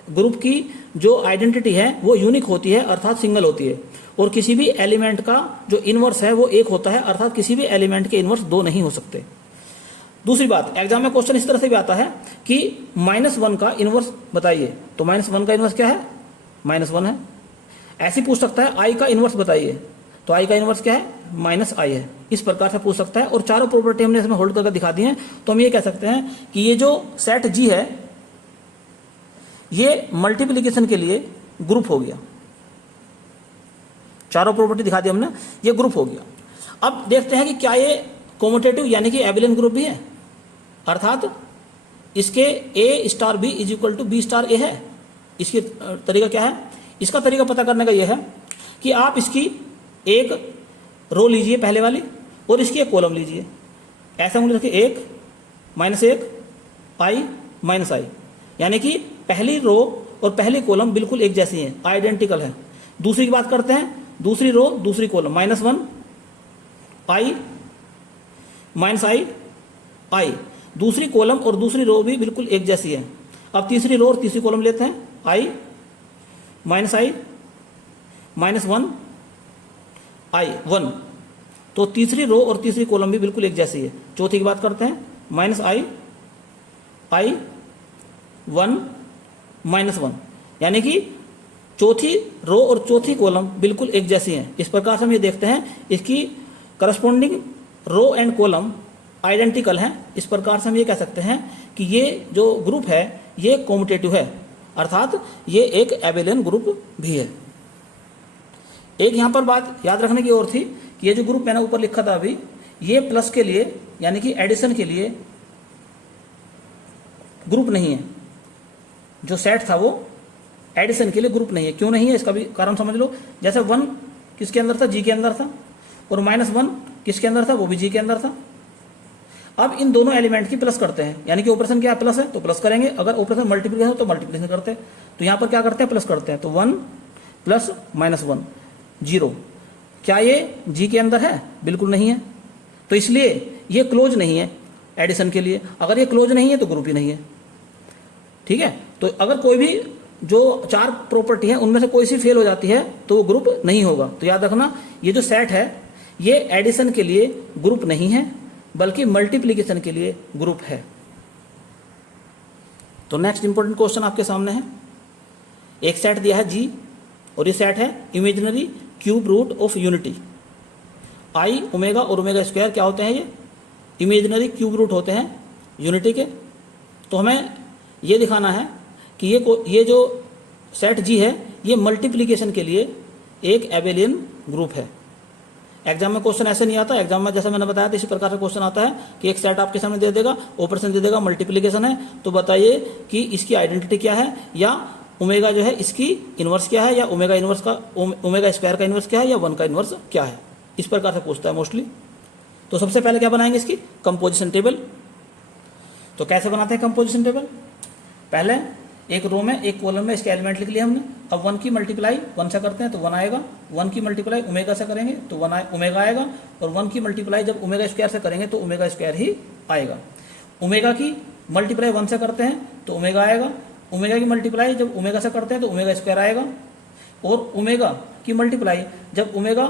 ग्रुप की जो आइडेंटिटी है वो यूनिक होती है, अर्थात सिंगल होती है। और किसी भी एलिमेंट का जो इनवर्स है वो 1 होता है, अर्थात किसी भी एलिमेंट के इनवर्स 2 नहीं हो सकते। दूसरी बात, एग्जाम में क्वेश्चन इस तरह से भी आता है कि -1 का इनवर्स बताइए, तो -1 का इनवर्स क्या है, -1 है। ऐसे पूछ सकता है i का इनवर्स बताइए, तो i का इनवर्स क्या है, -i है। इस प्रकार से पूछ सकता है। और चारों प्रॉपर्टी हमने इसमें होल्ड करके दिखा दी हैं। तो हम ये कह सकते हैं कि ये जो सेट G है ये मल्टीप्लिकेशन के लिए ग्रुप हो गया। चारों प्रॉपर्टी दिखा दी हमने, ये ग्रुप हो गया। अब देखते हैं कि क्या ये कॉम्यूटेटिव यानी कि एबिलियन ग्रुप भी है, अर्थात इसके a star b is equal to b star a है। इसकी तरीका क्या है, इसका तरीका पता करने का यह है कि आप इसकी एक रो लीजिए पहले वाली और इसकी एक कॉलम लीजिए। ऐसा मुझे रखिए 1 -1 i -i, यानी कि पहली रो और पहली कॉलम बिल्कुल एक जैसी हैं, आइडेंटिकल है। दूसरी की बात करते हैं, दूसरी रो दूसरी कॉलम -1 i -i, दूसरी कॉलम और दूसरी रो भी बिल्कुल एक जैसी है। अब तीसरी रो और तीसरी कॉलम लेते हैं, i -i -1 तो तीसरी रो और तीसरी कॉलम भी बिल्कुल एक जैसी है। चौथी की बात करते हैं, -i 1 यानी कि चौथी रो और चौथी कॉलम बिल्कुल एक जैसी हैं। इस प्रकार से हम ये देखते हैं इसकी corresponding row and column identical हैं। इस प्रकार से हम ये कह सकते हैं कि ये जो ग्रुप है ये कॉम्यूटेटिव है, अर्थात ये एक एबिलियन ग्रुप भी है। एक यहाँ पर बात याद रखने की और थी कि ये जो ग्रुप मैंने ऊपर लिखा था अभी, ये प्लस के लिए यानी कि एडिशन के लिए ग्रुप नहीं है। जो सेट था वो एडिशन के लिए ग्रुप नहीं है। क्यों नहीं है, इसका भी कारण समझ लो। जैसे 1 किसके अंदर था, G के अंदर था, और -1 किसके अंदर था, वो भी G के अंदर था। अब इन दोनों एलिमेंट की प्लस करते हैं, यानी कि ऑपरेशन क्या है, प्लस है तो प्लस करेंगे। अगर ऑपरेशन मल्टीप्लिकेशन हो तो मल्टीप्लिकेशन करते हैं। तो यहाँ पर क्या करते हैं, प्लस करते हैं। तो 1 + -1 0। क्या ये G के अंदर है, बिल्कुल नहीं है। तो इसलिए ये क्लोज नहीं है एडिशन के लिए। अगर ये क्लोज नहीं है तो ग्रुप ही नहीं है। ठीक है, तो अगर कोई भी जो 4 प्रॉपर्टी है उनमें से कोई सी फेल हो जाती है तो वो ग्रुप नहीं होगा। तो याद रखना, ये जो सेट है ये एडिशन के लिए ग्रुप नहीं है बल्कि मल्टीप्लिकेशन के लिए ग्रुप है। तो नेक्स्ट इंपॉर्टेंट क्वेश्चन आपके सामने है, एक सेट दिया है जी और ये सेट है imaginary cube root of unity. I omega और ओमेगा स्क्वायर क्या होते हैं, ये इमेजिनरी क्यूब रूट होते हैं यूनिटी के। तो हमें ये दिखाना है कि ये जो सेट जी है ये मल्टीप्लिकेशन के लिए एक एबेलियन ग्रुप है। एग्जाम में क्वेश्चन ऐसे नहीं आता, एग्जाम में जैसा मैंने बताया था इसी प्रकार का क्वेश्चन आता है कि एक सेट आपके सामने दे देगा, ऑपरेशन दे देगा, मल्टीप्लिकेशन है, तो बताइए कि इसकी आइडेंटिटी क्या है, या ओमेगा जो है इसकी इनवर्स क्या है, या ओमेगा इनवर्स का ओमेगा स्क्वायर का इनवर्स क्या है, या 1 का इनवर्स क्या है। इस प्रकार से पूछता है मोस्टली। तो सबसे पहले क्या बनाएंगे, इसकी कंपोजिशन टेबल। तो कैसे बनाते हैं कंपोजिशन टेबल, पहले एक रो में एक कॉलम में इसके एलिमेंट लिख लिया हमने। अब 1 की मल्टीप्लाई 1 से करते हैं तो 1 आएगा, 1 की मल्टीप्लाई ओमेगा से करेंगे तो ओमेगा आएगा, और 1 की मल्टीप्लाई जब ओमेगा स्क्वायर से करेंगे तो ओमेगा स्क्वायर ही आएगा। ओमेगा की मल्टीप्लाई 1 से करते हैं तो ओमेगा आएगा, ओमेगा की मल्टीप्लाई जब ओमेगा से करते हैं तो ओमेगा स्क्वायर आएगा, और ओमेगा की मल्टीप्लाई जब ओमेगा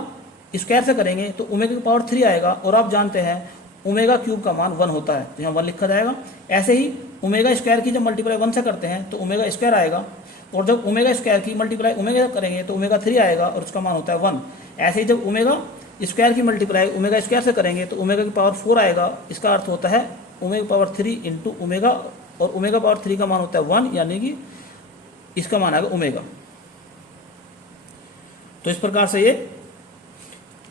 स्क्वायर से करेंगे तो ओमेगा की पावर 3 आएगा। और आप जानते हैं ओमेगा क्यूब का मान 1 होता है, तो यहाँ 1 लिखा जाएगा। ऐसे ही ओमेगा स्क्वायर की जब मल्टीप्लाई 1 से करते हैं तो ओमेगा स्क्वायर आएगा, और जब ओमेगा स्क्वायर की मल्टीप्लाई ओमेगा से करेंगे तो ओमेगा 3 आएगा और उसका मान होता है 1। ऐसे ही जब ओमेगा स्क्वायर की मल्टीप्लाई ओमेगा स्क्वायर से करेंगे तो ओमेगा की पावर 4 आएगा। इसका अर्थ होता है ओमेगा पावर 3 इंटू ओमेगा, और ओमेगा पावर 3 का मान होता है 1, यानी कि इसका मान आएगा ओमेगा। तो इस प्रकार से ये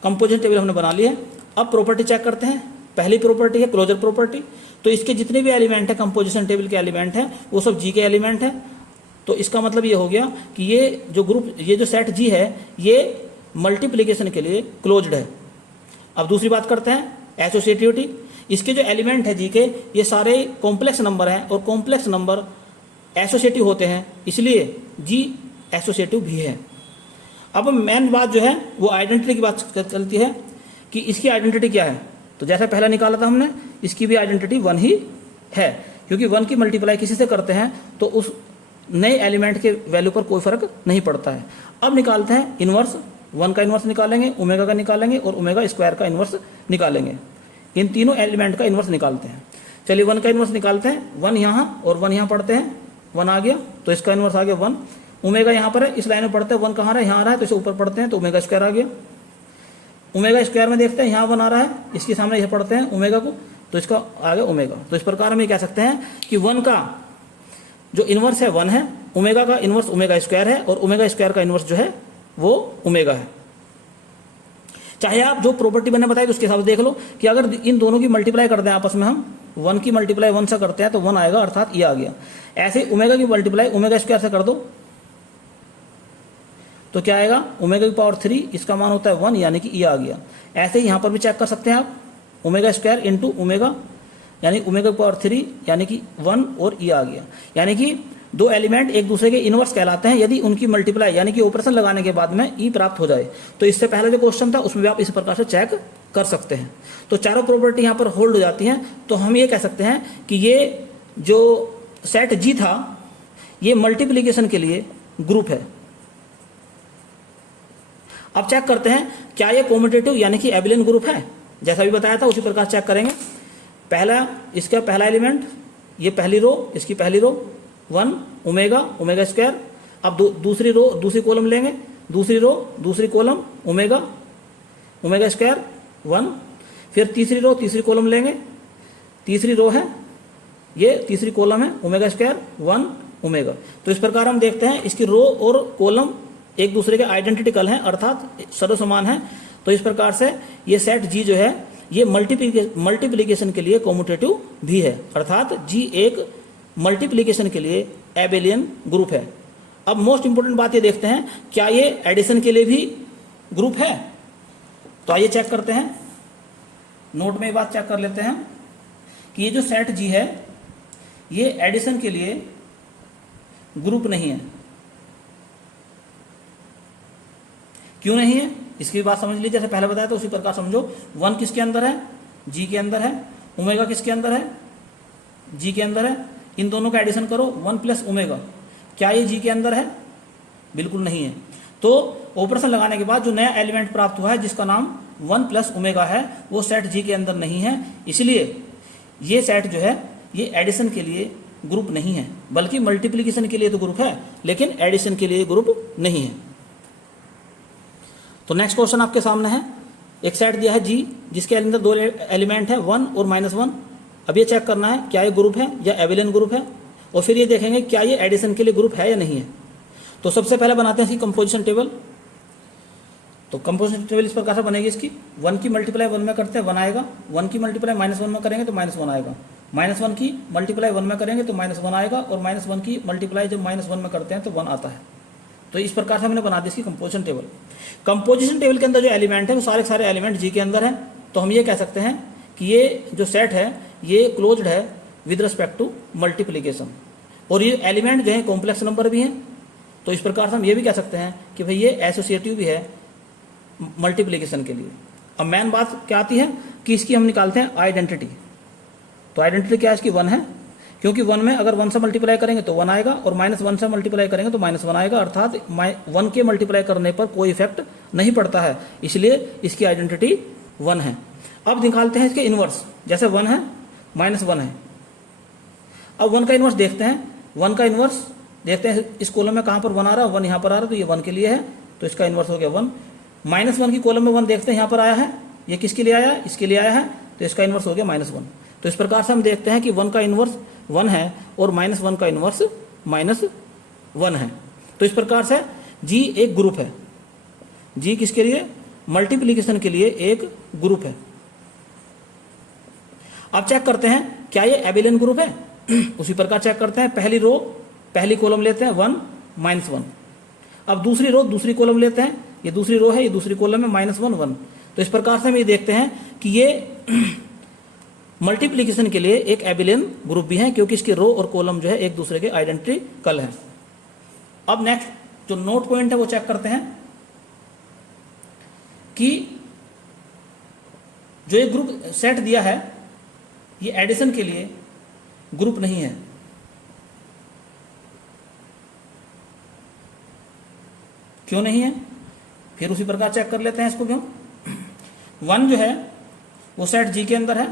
कंपोजिशन टेबल हमने बना ली है। अब प्रॉपर्टी चेक करते हैं। पहली प्रॉपर्टी है क्लोजर प्रॉपर्टी। तो इसके जितने भी एलिमेंट है कंपोजिशन टेबल के एलिमेंट हैं वो सब जी के एलिमेंट हैं। तो इसका मतलब ये हो गया कि ये जो ग्रुप, ये जो सेट जी है ये मल्टीप्लिकेशन के लिए क्लोज्ड है। अब दूसरी बात करते हैं एसोसिएटिविटी। इसके जो एलिमेंट है जी के ये सारे कॉम्प्लेक्स नंबर हैं, और कॉम्प्लेक्स नंबर एसोसिएटिव होते हैं, इसलिए जी एसोसिएटिव भी है। अब मेन बात जो है वो आइडेंटिटी की बात चलती है कि इसकी आइडेंटिटी क्या है। तो जैसा पहला निकाला था हमने, इसकी भी आइडेंटिटी 1 ही है, क्योंकि 1 की मल्टीप्लाई किसी से करते हैं तो उस नए एलिमेंट के वैल्यू पर कोई फर्क नहीं पड़ता है। अब निकालते हैं इनवर्स। 1 का इनवर्स निकालेंगे, ओमेगा का निकालेंगे, और ओमेगा स्क्वायर का इनवर्स निकालेंगे। इन तीनों एलिमेंट का इनवर्स निकालते हैं। चलिए 1 का इनवर्स निकालते हैं। 1 यहाँ और 1 यहाँ पढ़ते हैं, 1 आ गया तो इसका इनवर्स आ गया 1। ओमेगा यहाँ पर है, इस लाइन में पढ़ते हैं, 1 कहाँ रहा है, यहाँ आ रहा है, तो इसे ऊपर पढ़ते हैं तो ओमेगा स्क्वायर आ गया। ओमेगा स्क्वायर में देखते हैं यहाँ 1 आ रहा है, इसके सामने यह पढ़ते हैं ओमेगा को, तो इसका आ गया ओमेगा। तो इस प्रकार हम ये कह सकते हैं कि 1 का जो इनवर्स है 1 है, ओमेगा का इनवर्स ओमेगा स्क्वायर है, और ओमेगा स्क्वायर का इनवर्स जो है वो ओमेगा है। चाहे आप जो प्रॉपर्टी मैंने बताई तो उसके हिसाब से देख लो कि अगर इन दोनों की मल्टीप्लाई कर दें आपस में, हम 1 की मल्टीप्लाई 1 से करते हैं तो 1 आएगा, अर्थात ये आ गया। ऐसे ओमेगा की मल्टीप्लाई ओमेगा स्क्वायर से कर दो तो क्या आएगा, ओमेगा की पावर 3, इसका मान होता है 1, यानी कि ये आ गया। ऐसे ही यहाँ पर भी चेक कर सकते हैं आप, ओमेगा स्क्वायर इंटू ओमेगा, यानी ओमेगा की पावर 3 यानी कि 1, और ये आ गया। यानी कि दो एलिमेंट एक दूसरे के इनवर्स कहलाते हैं यदि उनकी मल्टीप्लाई यानी कि ऑपरेशन लगाने के बाद में ई प्राप्त हो जाए। तो इससे पहले जो क्वेश्चन था उसमें भी आप इस प्रकार से चेक कर सकते हैं। तो चारों प्रॉपर्टी यहाँ पर होल्ड हो जाती हैं। तो हम ये कह सकते हैं कि ये जो सेट जी था ये मल्टीप्लिकेशन के लिए ग्रुप है। अब चेक करते हैं क्या ये कॉम्यूटेटिव यानी कि एबिलियन ग्रुप है। जैसा भी बताया था उसी प्रकार चेक करेंगे। पहला, इसका पहला एलिमेंट, ये पहली रो, इसकी पहली रो 1 ओमेगा ओमेगा स्क्वायर। अब दूसरी रो, दूसरी कॉलम लेंगे, दूसरी रो दूसरी कॉलम ओमेगा ओमेगा स्क्वायर 1। फिर तीसरी रो तीसरी कॉलम लेंगे, तीसरी रो है ये, तीसरी कॉलम है ओमेगा स्क्वायर 1 ओमेगा। तो इस प्रकार हम देखते हैं इसकी रो और कॉलम एक दूसरे के आइडेंटिकल हैं, अर्थात सर्व समान है। तो इस प्रकार से ये सेट जी जो है ये मल्टीप्लिकेशन के लिए कॉम्यूटेटिव भी है, अर्थात जी एक मल्टीप्लिकेशन के लिए एबेलियन ग्रुप है। अब मोस्ट इंपोर्टेंट बात ये देखते हैं क्या ये एडिशन के लिए भी ग्रुप है। तो आइए चेक करते हैं, नोट में ये बात चेक कर लेते हैं कि ये जो सेट जी है ये एडिशन के लिए ग्रुप नहीं है। क्यों नहीं है इसकी भी बात समझ लीजिए। जैसे पहले बताया था उसी प्रकार समझो। 1 किसके अंदर है, जी के अंदर है। ओमेगा किसके अंदर है, जी के अंदर है। इन दोनों का एडिशन करो 1 प्लस ओमेगा, क्या ये जी के अंदर है, बिल्कुल नहीं है। तो ऑपरेशन लगाने के बाद जो नया एलिमेंट प्राप्त हुआ है जिसका नाम 1 प्लस ओमेगा है वो सेट जी के अंदर नहीं है। इसलिए ये सेट जो है ये एडिशन के लिए ग्रुप नहीं है, बल्कि मल्टीप्लिकेशन के लिए तो ग्रुप है लेकिन एडिशन के लिए ग्रुप नहीं है। तो नेक्स्ट क्वेश्चन आपके सामने है, एक सेट दिया है जी जिसके अंदर दो एलिमेंट है 1 और -1। अब ये चेक करना है क्या ये ग्रुप है या एबिलियन ग्रुप है, और फिर ये देखेंगे क्या ये एडिशन के लिए ग्रुप है या नहीं है। तो सबसे पहले बनाते हैं इसकी कंपोजिशन टेबल। तो कंपोजिशन टेबल इस प्रकार से बनेगी इसकी, 1 की मल्टीप्लाई 1 में करते हैं 1 आएगा, 1 की मल्टीप्लाई -1 में करेंगे तो -1 आएगा, -1 की मल्टीप्लाई 1 में करेंगे तो -1 आएगा, और -1 की मल्टीप्लाई जब -1 में करते हैं तो 1 आता है। तो इस प्रकार से हमने बना दी इसकी कंपोजिशन टेबल। कंपोजिशन टेबल के अंदर जो एलिमेंट है वो सारे एलिमेंट जी के अंदर है। तो हम ये कह सकते हैं कि ये जो सेट है ये क्लोज्ड है विद रिस्पेक्ट टू मल्टीप्लिकेशन, और ये एलिमेंट जो है कॉम्प्लेक्स नंबर भी हैं। तो इस प्रकार से हम ये भी कह सकते हैं कि भाई ये एसोसिएटिव भी है मल्टीप्लिकेशन के लिए। अब मेन बात क्या आती है कि इसकी हम निकालते हैं आइडेंटिटी। तो आइडेंटिटी क्या है इसकी 1 है, क्योंकि 1 में अगर 1 से मल्टीप्लाई करेंगे तो 1 आएगा, और -1 से मल्टीप्लाई करेंगे तो -1 आएगा, अर्थात 1 के मल्टीप्लाई करने पर कोई इफेक्ट नहीं पड़ता है, इसलिए इसकी आइडेंटिटी 1 है। अब निकालते हैं इसके इनवर्स, जैसे 1 है -1 है। अब 1 का इनवर्स देखते हैं, 1 का इनवर्स देखते हैं इस कॉलम में कहाँ पर 1 आ रहा है, 1 यहाँ पर आ रहा है, तो ये 1 के लिए है, तो इसका इनवर्स हो गया 1। -1 की कॉलम में 1 देखते हैं यहाँ पर आया है, ये किसके लिए आया है, इसके लिए आया है, तो इसका इनवर्स हो गया -1। तो इस प्रकार से हम देखते हैं कि 1 का इनवर्स 1 है और -1 का इनवर्स -1 है। तो इस प्रकार से जी एक ग्रुप है, जी किसके लिए, मल्टीप्लिकेशन के लिए एक ग्रुप है। अब चेक करते हैं क्या ये एबिलियन ग्रुप है। उसी प्रकार चेक करते हैं, पहली रो पहली कॉलम लेते हैं 1 -1। अब दूसरी रो दूसरी कॉलम लेते हैं, ये दूसरी रो है, ये दूसरी कॉलम में -1 1। तो इस प्रकार से हम ये देखते हैं कि ये मल्टीप्लिकेशन के लिए एक एबिलियन ग्रुप भी है, क्योंकि इसके रो और कॉलम जो है एक दूसरे के आइडेंटिकल है। अब नेक्स्ट जो नोट पॉइंट है वो चेक करते हैं कि जो ये ग्रुप सेट दिया है ये एडिशन के लिए ग्रुप नहीं है। क्यों नहीं है, फिर उसी प्रकार चेक कर लेते हैं इसको। क्यों, 1 जो है वो सेट जी के अंदर है,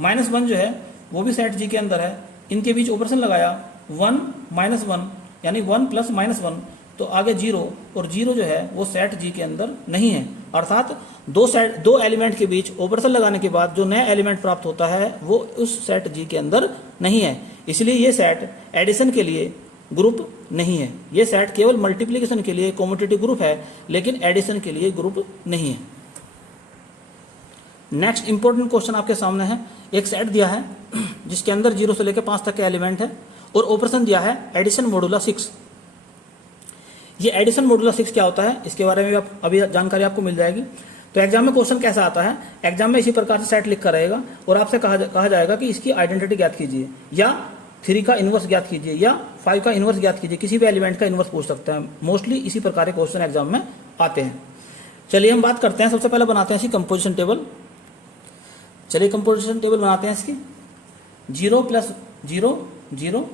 -1 जो है वो भी सेट जी के अंदर है, इनके बीच ऑपरेशन लगाया 1 -1 यानी 1 + -1, तो आगे 0, और 0 जो है वो सेट जी के अंदर नहीं है, अर्थात दो एलिमेंट के बीच ऑपरेशन लगाने के बाद जो नया एलिमेंट प्राप्त होता है वो उस सेट जी के अंदर नहीं है, इसलिए ये सेट एडिशन के लिए ग्रुप नहीं है। ये सेट केवल मल्टीप्लिकेशन के लिए कॉम्यूटेटिव ग्रुप है, लेकिन एडिशन के लिए ग्रुप नहीं है। नेक्स्ट इंपॉर्टेंट क्वेश्चन आपके सामने है, एक सेट दिया है जिसके अंदर 0 से लेकर 5 तक के एलिमेंट है, और ऑपरेशन दिया है एडिशन मॉडुला 6। ये एडिशन मॉडुला 6 क्या होता है, इसके बारे में अभी जानकारी आपको मिल जाएगी। तो एग्जाम में क्वेश्चन कैसा आता है, एग्जाम में इसी प्रकार से सेट लिखा रहेगा, और आपसे कहा जाएगा कि इसकी आइडेंटिटी ज्ञात कीजिए, या 3 का इनवर्स ज्ञात कीजिए, या 5 का इनवर्स ज्ञात कीजिए, किसी भी एलिमेंट का इनवर्स पूछ सकते हैं। मोस्टली इसी प्रकार के क्वेश्चन एग्जाम में आते हैं। चलिए हम बात करते हैं, सबसे पहले बनाते हैं इसकी कंपोजिशन टेबल। चलिए कंपोजिशन टेबल बनाते हैं इसकी। 0 + 0 0,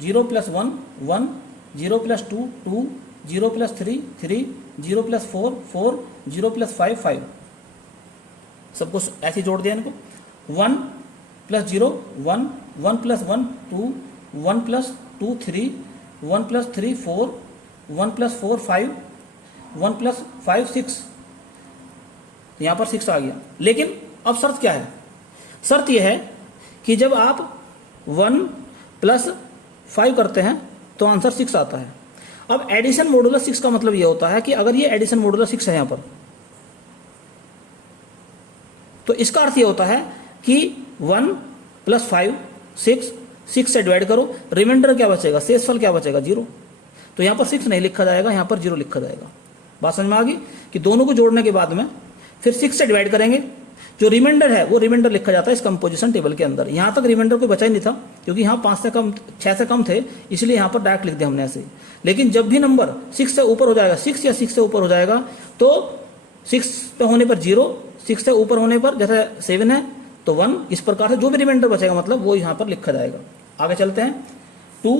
0 + 1 1, 0 + 2 2, 0 + 3 3, 0 + 4 4, 0 + 5 5। सबको ऐसे जोड़ दिया इनको। 1 + 0 1, 1 + 1 2, 1 + 2 3, 1 + 3 4, 1 + 4 5, 1 + 5 6। यहाँ पर 6 आ गया, लेकिन अब शर्त क्या है, शर्त यह है कि जब आप 1 + 5 करते हैं तो आंसर 6 आता है। अब एडिशन मॉडुला 6 का मतलब यह होता है कि अगर ये एडिशन मॉडुला 6 है यहाँ पर, तो इसका अर्थ यह होता है कि 1 + 5 6, 6 से डिवाइड करो, रिमाइंडर क्या बचेगा, शेषफल क्या बचेगा 0। तो यहाँ पर 6 नहीं लिखा जाएगा, यहाँ पर 0 लिखा जाएगा। बात समझ में आ गई कि दोनों को जोड़ने के बाद में फिर 6 से डिवाइड करेंगे, जो रिमाइंडर है वो रिमाइंडर लिखा जाता है इस कंपोजिशन टेबल के अंदर। यहाँ तक रिमाइंडर कोई बचा ही नहीं था, क्योंकि यहाँ 5 से कम 6 से कम थे, इसलिए यहाँ पर डायरेक्ट लिख दिया हमने ऐसे। लेकिन जब भी नंबर 6 से ऊपर हो जाएगा, 6 या 6 से ऊपर हो जाएगा, तो 6 पे होने पर 0, 6 से ऊपर होने पर जैसे 7 है तो 1, इस प्रकार से जो भी रिमाइंडर बचेगा मतलब वो यहाँ पर लिखा जाएगा। आगे चलते हैं। 2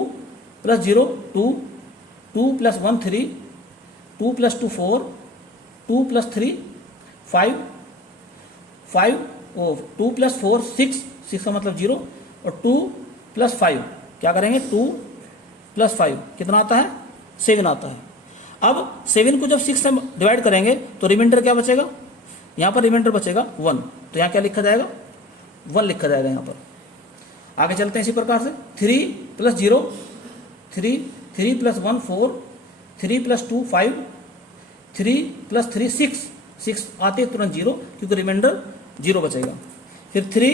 + 0 2, 2 + 1 3, 2 + 2 4, 2 + 3 5 5, 2 + 4 6, 6 का मतलब 0, और 2 + 5 क्या करेंगे 2 + 5 कितना आता है 7 आता है। अब 7 को जब 6 से डिवाइड करेंगे तो रिमाइंडर क्या बचेगा, यहाँ पर रिमाइंडर बचेगा 1, तो यहाँ क्या लिखा जाएगा 1 लिखा जाएगा यहाँ पर। आगे चलते हैं इसी प्रकार से 3 + 0 3 3 + 1 4 3 + 2 5 3 + 3 6 6 आते तुरंत 0 क्योंकि रिमाइंडर 0 बचेगा। फिर 3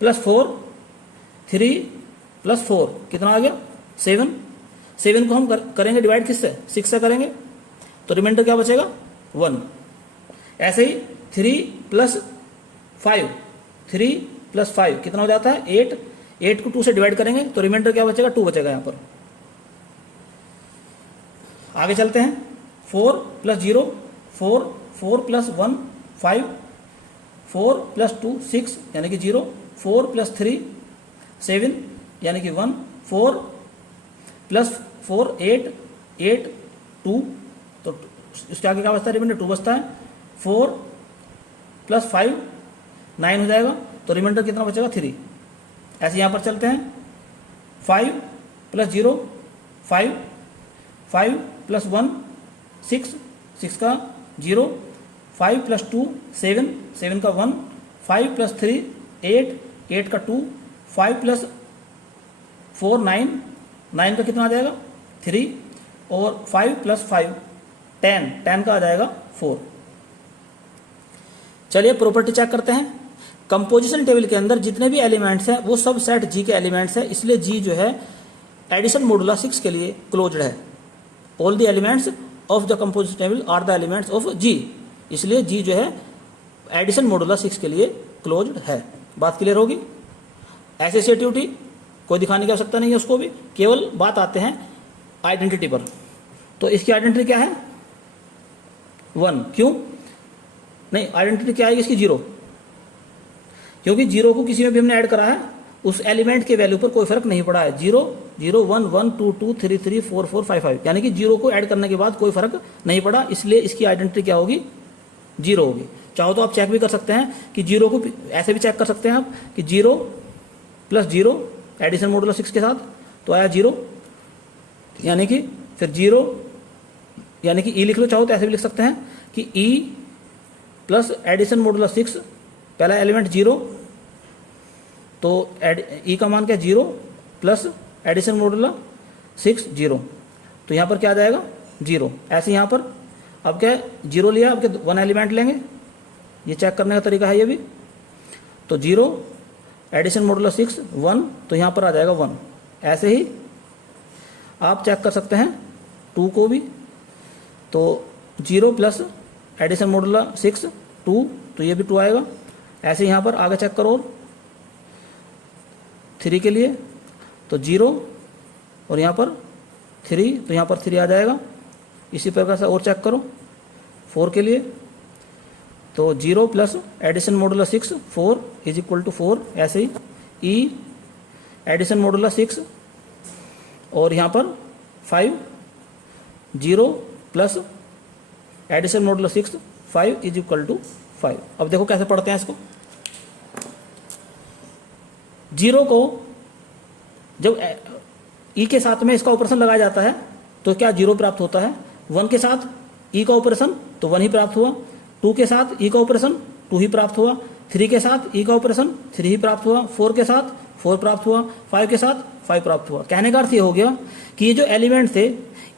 + 4 3 + 4 कितना आ गया 7 7 को हम करेंगे डिवाइड किससे 6 से करेंगे तो रिमाइंडर क्या बचेगा 1। ऐसे ही 3 + 5 3 + 5 कितना हो जाता है 8 8 को 2 से डिवाइड करेंगे तो रिमाइंडर क्या बचेगा 2 बचेगा यहाँ पर। आगे चलते हैं 4 + 0 4 4 + 1 5 4 + 2 6 यानी कि 0 4 + 3 7 यानी कि 1 4 + 4 8 8 2 तो इसके आगे क्या बचता है रिमाइंडर 2 बचता है। 4 + 5 9 हो जाएगा तो रिमाइंडर कितना बचेगा 3। ऐसे यहाँ पर चलते हैं 5 + 0 5 5 + 1 6 6 का 0 5 + 2 7 7 का 1 5 + 3 8 8 का 2 5 + 4 9 9 का कितना आ जाएगा 3 और 5 + 5 10 10 का आ जाएगा 4। चलिए प्रॉपर्टी चेक करते हैं। कंपोजिशन टेबल के अंदर जितने भी एलिमेंट्स हैं वो सब सेट जी के एलिमेंट्स हैं, इसलिए जी जो है एडिशन मॉडुला 6 के लिए क्लोज्ड है। All the elements of the composition table are the elements of G, इसलिए जी जो है एडिशन मॉडुला 6 के लिए क्लोज्ड है। बात क्लियर होगी। एसोसिएटिविटी कोई दिखाने की आवश्यकता नहीं है उसको भी, केवल बात आते हैं आइडेंटिटी पर। तो इसकी आइडेंटिटी क्या है 1, क्यों नहीं आइडेंटिटी क्या है इसकी 0, क्योंकि 0 को किसी में भी हमने ऐड करा है उस एलिमेंट के वैल्यू पर कोई फर्क नहीं पड़ा है। 0 0 1 1 2 2 3 3 4 4 5 5 यानी कि 0 को ऐड करने के बाद कोई फर्क नहीं पड़ा, इसलिए इसकी आइडेंटिटी क्या होगी 0 होगी। चाहो तो आप चेक भी कर सकते हैं कि 0 को ऐसे भी चेक कर सकते हैं आप कि 0 + 0 एडिशन मॉडुला 6 के साथ तो आया 0, यानी कि फिर 0 यानी कि ई लिख लो, चाहो तो ऐसे भी लिख सकते हैं कि ई प्लस एडिशन मॉडुला 6 पहला एलिमेंट 0 तो ई का मान क्या 0 प्लस एडिशन मॉडुला 6 0, तो यहाँ पर क्या आ जाएगा 0। ऐसे यहाँ पर अब क्या 0 लिया, अब क्या 1 एलिमेंट लेंगे, ये चेक करने का तरीका है ये भी। तो 0 एडिशन मॉडुला 6 1 तो यहाँ पर आ जाएगा 1। ऐसे ही आप चेक कर सकते हैं 2 को भी, तो 0 प्लस एडिशन मॉडुला 6 2 तो ये भी 2 आएगा। ऐसे यहाँ पर आगे चेक करो 3 के लिए तो 0 और यहाँ पर 3 तो यहाँ पर 3 आ जाएगा। इसी प्रकार से और चेक करो 4 के लिए तो 0 प्लस एडिशन मॉडुला 6 4 = 4। ऐसे ही ई एडिशन मॉडुला 6 और यहाँ पर 5 0 प्लस एडिशन मॉडुला 6 5 = 5। अब देखो कैसे पढ़ते हैं इसको। 0 को जब ई के साथ में इसका ऑपरेशन लगाया जाता है तो क्या 0 प्राप्त होता है। 1 के साथ ई का ऑपरेशन तो 1 ही प्राप्त हुआ, 2 के साथ ई का ऑपरेशन 2 ही प्राप्त हुआ, 3 के साथ ई का ऑपरेशन 3 ही प्राप्त हुआ, 4 के साथ 4 प्राप्त हुआ, 5 के साथ 5 प्राप्त हुआ। कहने का अर्थ ये हो गया कि ये जो एलिमेंट थे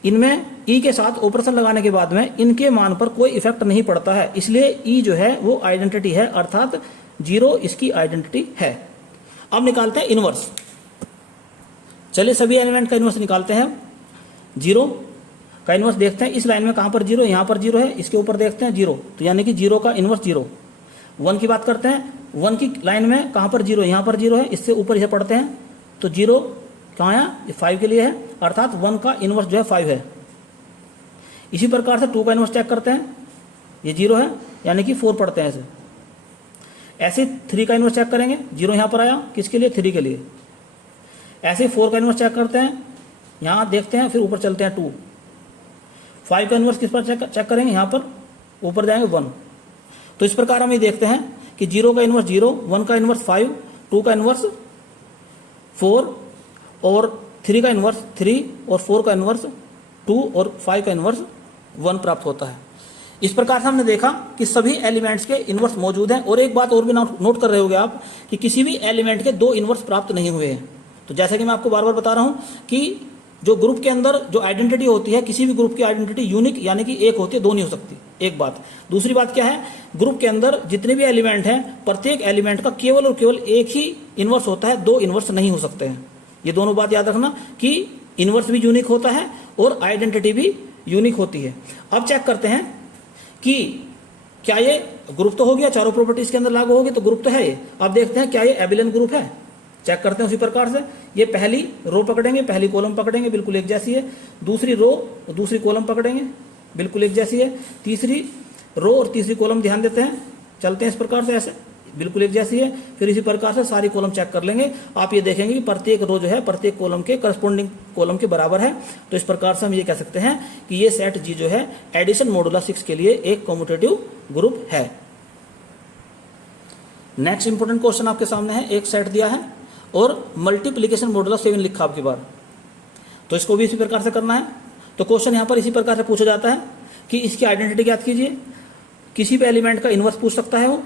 इनमें ई के साथ ऑपरेशन लगाने के बाद में इनके मान पर कोई इफेक्ट नहीं पड़ता है, इसलिए ई जो है वो आइडेंटिटी है, अर्थात 0 इसकी आइडेंटिटी है। अब निकालते हैं इनवर्स। चलिए सभी एलिमेंट का इनवर्स निकालते हैं। 0 का इनवर्स देखते हैं, इस लाइन में कहाँ पर 0, यहाँ पर 0 है, इसके ऊपर देखते हैं 0 तो यानी कि 0 का इनवर्स 0। 1 की बात करते हैं, 1 की लाइन में कहाँ पर 0, यहाँ पर 0 है, इससे ऊपर इसे पढ़ते हैं तो 0 कहाँ आया, ये 5 के लिए है, अर्थात 1 का इनवर्स जो है 5 है। इसी प्रकार से 2 का इनवर्स चेक करते हैं, ये 0 है यानी कि 4 पढ़ते हैं इसे। ऐसे 3 का इनवर्स चेक करेंगे, 0 यहाँ पर आया, किसके लिए 3 के लिए। ऐसे 4 का इनवर्स चेक करते हैं, यहाँ देखते हैं, फिर ऊपर चलते हैं 2। 5 का इनवर्स किस पर चेक करेंगे, यहाँ पर ऊपर जाएंगे 1। तो इस प्रकार हम ये देखते हैं कि 0 का इनवर्स 0, 1 का इनवर्स 5, 2 का इनवर्स 4 और 3 का इन्वर्स 3 और 4 का इन्वर्स 2 और 5 का इन्वर्स 1 प्राप्त होता है। इस प्रकार से हमने देखा कि सभी एलिमेंट्स के इन्वर्स मौजूद हैं। और एक बात और भी नोट कर रहे होंगे आप कि किसी भी एलिमेंट के 2 इन्वर्स प्राप्त नहीं हुए हैं। तो जैसा कि मैं आपको बार बार बता रहा हूं कि जो ग्रुप के अंदर जो आइडेंटिटी होती है, किसी भी ग्रुप की आइडेंटिटी यूनिक यानी कि एक होती है, 2 नहीं हो सकती। एक बात। दूसरी बात क्या है, ग्रुप के अंदर जितने भी एलिमेंट हैं, प्रत्येक एलिमेंट का केवल और केवल एक ही इन्वर्स होता है, 2 इन्वर्स नहीं हो सकते हैं। ये दोनों बात याद रखना कि इन्वर्स भी यूनिक होता है और आइडेंटिटी भी यूनिक होती है। अब चेक करते हैं कि क्या ये ग्रुप तो हो गया, चारों प्रॉपर्टीज के अंदर लागू होगी तो ग्रुप तो है ये। अब देखते हैं क्या ये एबिलियन ग्रुप है। चेक करते हैं उसी प्रकार से। ये पहली रो पकड़ेंगे, पहली कॉलम पकड़ेंगे, बिल्कुल एक जैसी है। दूसरी रो और दूसरी कॉलम पकड़ेंगे, बिल्कुल एक जैसी है। तीसरी रो और तीसरी कॉलम ध्यान देते हैं, चलते हैं इस प्रकार से, ऐसे बिल्कुल एक जैसी है। फिर इसी प्रकार से सारी कॉलम चेक कर लेंगे। आप ये देखेंगे कि प्रत्येक रो जो है प्रत्येक कॉलम के करस्पॉन्डिंग कॉलम के बराबर है। तो इस प्रकार से हम ये कह सकते हैं कि ये सेट जी जो है एडिशन मॉडुला 6 के लिए एक कम्यूटेटिव ग्रुप है। नेक्स्ट इंपोर्टेंट क्वेश्चन आपके सामने है। एक सेट दिया है और मल्टीप्लीकेशन मॉडुला 7 लिखा आपकी बार, तो इसको भी इसी प्रकार से करना है। तो क्वेश्चन यहाँ पर इसी प्रकार से पूछा जाता है कि इसकी आइडेंटिटी ज्ञात कीजिए। किसी भी एलिमेंट का इन्वर्स पूछ सकता है वो,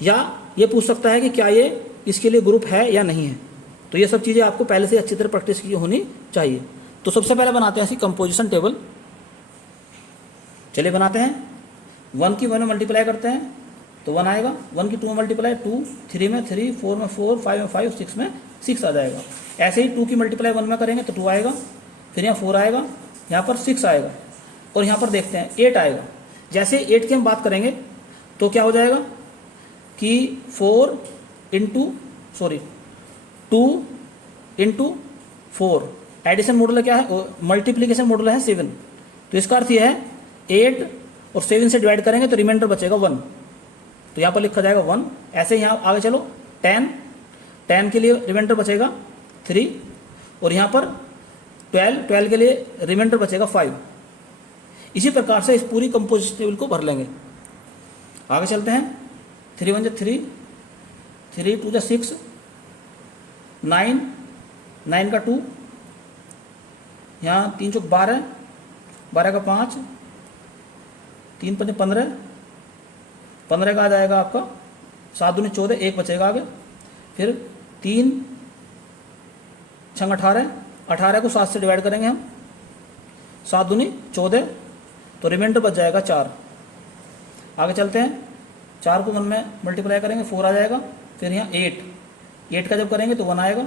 या ये पूछ सकता है कि क्या ये इसके लिए ग्रुप है या नहीं है। तो ये सब चीज़ें आपको पहले से अच्छी तरह प्रैक्टिस की होनी चाहिए। तो सबसे पहले बनाते हैं इसकी कंपोजिशन टेबल। चलिए बनाते हैं। 1 की 1 में मल्टीप्लाई करते हैं तो 1 आएगा। 1 की 2 में मल्टीप्लाई 2, 3 में 3, 4 में 4, 5 में 5, 6 में 6 आ जाएगा। ऐसे ही 2 की मल्टीप्लाई 1 में करेंगे तो 2 आएगा, फिर यहाँ 4 आएगा, यहाँ पर 6 आएगा और यहाँ पर देखते हैं 8 आएगा। जैसे 8 की हम बात करेंगे तो क्या हो जाएगा कि 2 इंटू 4 एडिशन मॉडुला क्या है, मल्टीप्लीकेशन मॉडुला है 7। तो इसका अर्थ यह है 8 और 7 से डिवाइड करेंगे तो रिमाइंडर बचेगा 1। तो यहाँ पर लिखा जाएगा 1। ऐसे ही यहाँ आगे चलो 10 के लिए रिमाइंडर बचेगा 3 और यहाँ पर 12 के लिए रिमाइंडर बचेगा 5। इसी प्रकार से इस पूरी कंपोजिशन टेबल को भर लेंगे। आगे चलते हैं। 3 1 3, 3 2 6, 9 का 2, यहाँ 3 चौक 12, 12 का 5, 3 5 15, 15 का आ जाएगा आपका 7 दूनी 14, 1 बचेगा आगे। फिर 3 6 18, 18 को 7 से डिवाइड करेंगे हम, 7 दूनी 14, तो रिमाइंडर बच जाएगा 4। आगे चलते हैं। 4 को 1 में मल्टीप्लाई करेंगे 4 आ जाएगा। फिर यहाँ 8 का जब करेंगे तो 1 आएगा।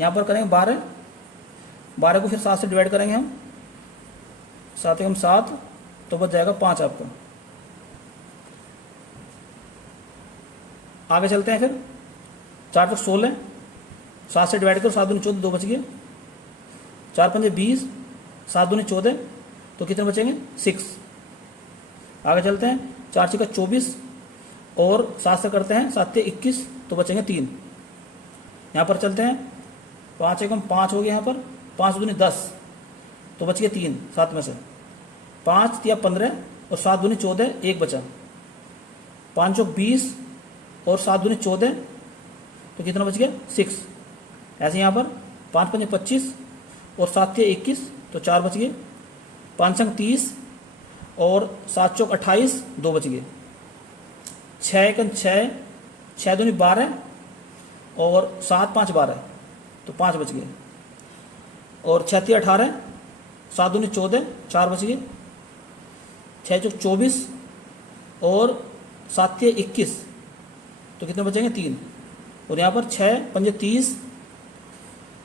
यहाँ पर करेंगे 12 को फिर 7 से डिवाइड करेंगे हम, 7 1 7, तो बच जाएगा 5 आपका। आगे चलते हैं। फिर 4 पर 16, 7 से डिवाइड करो, 7 दूनी 14, 2 बच गए। 4 5 20, 7 दूनी 14, तो कितने बचेंगे 6। आगे चलते हैं। 4 6 24 और 7 से करते हैं 7 21, तो बचेंगे 3। यहाँ पर चलते हैं। 5 1 5 हो गया, यहाँ पर 5 दूनी 10, तो बच गए 3 7 में से। 5 3 15 और 7 दूनी 14, 1 बचा। 5 चौक 20 और 7 दूनी 14, तो कितना बच गया 6। ऐसे यहाँ पर 5 5 25 और 7 21, तो 4 बच गए। 5 अंक 30 और 7 चौक 28, 2 बच गए। 6 1 6, 6 दूनी 12 और 7 5 12, तो 5 बच गए। और 6 3 18, 7 दूनी 14, 4 बच गए। 6 चौक 24 और 7 21, तो कितने बचेंगे 3। और यहाँ पर 6 5 30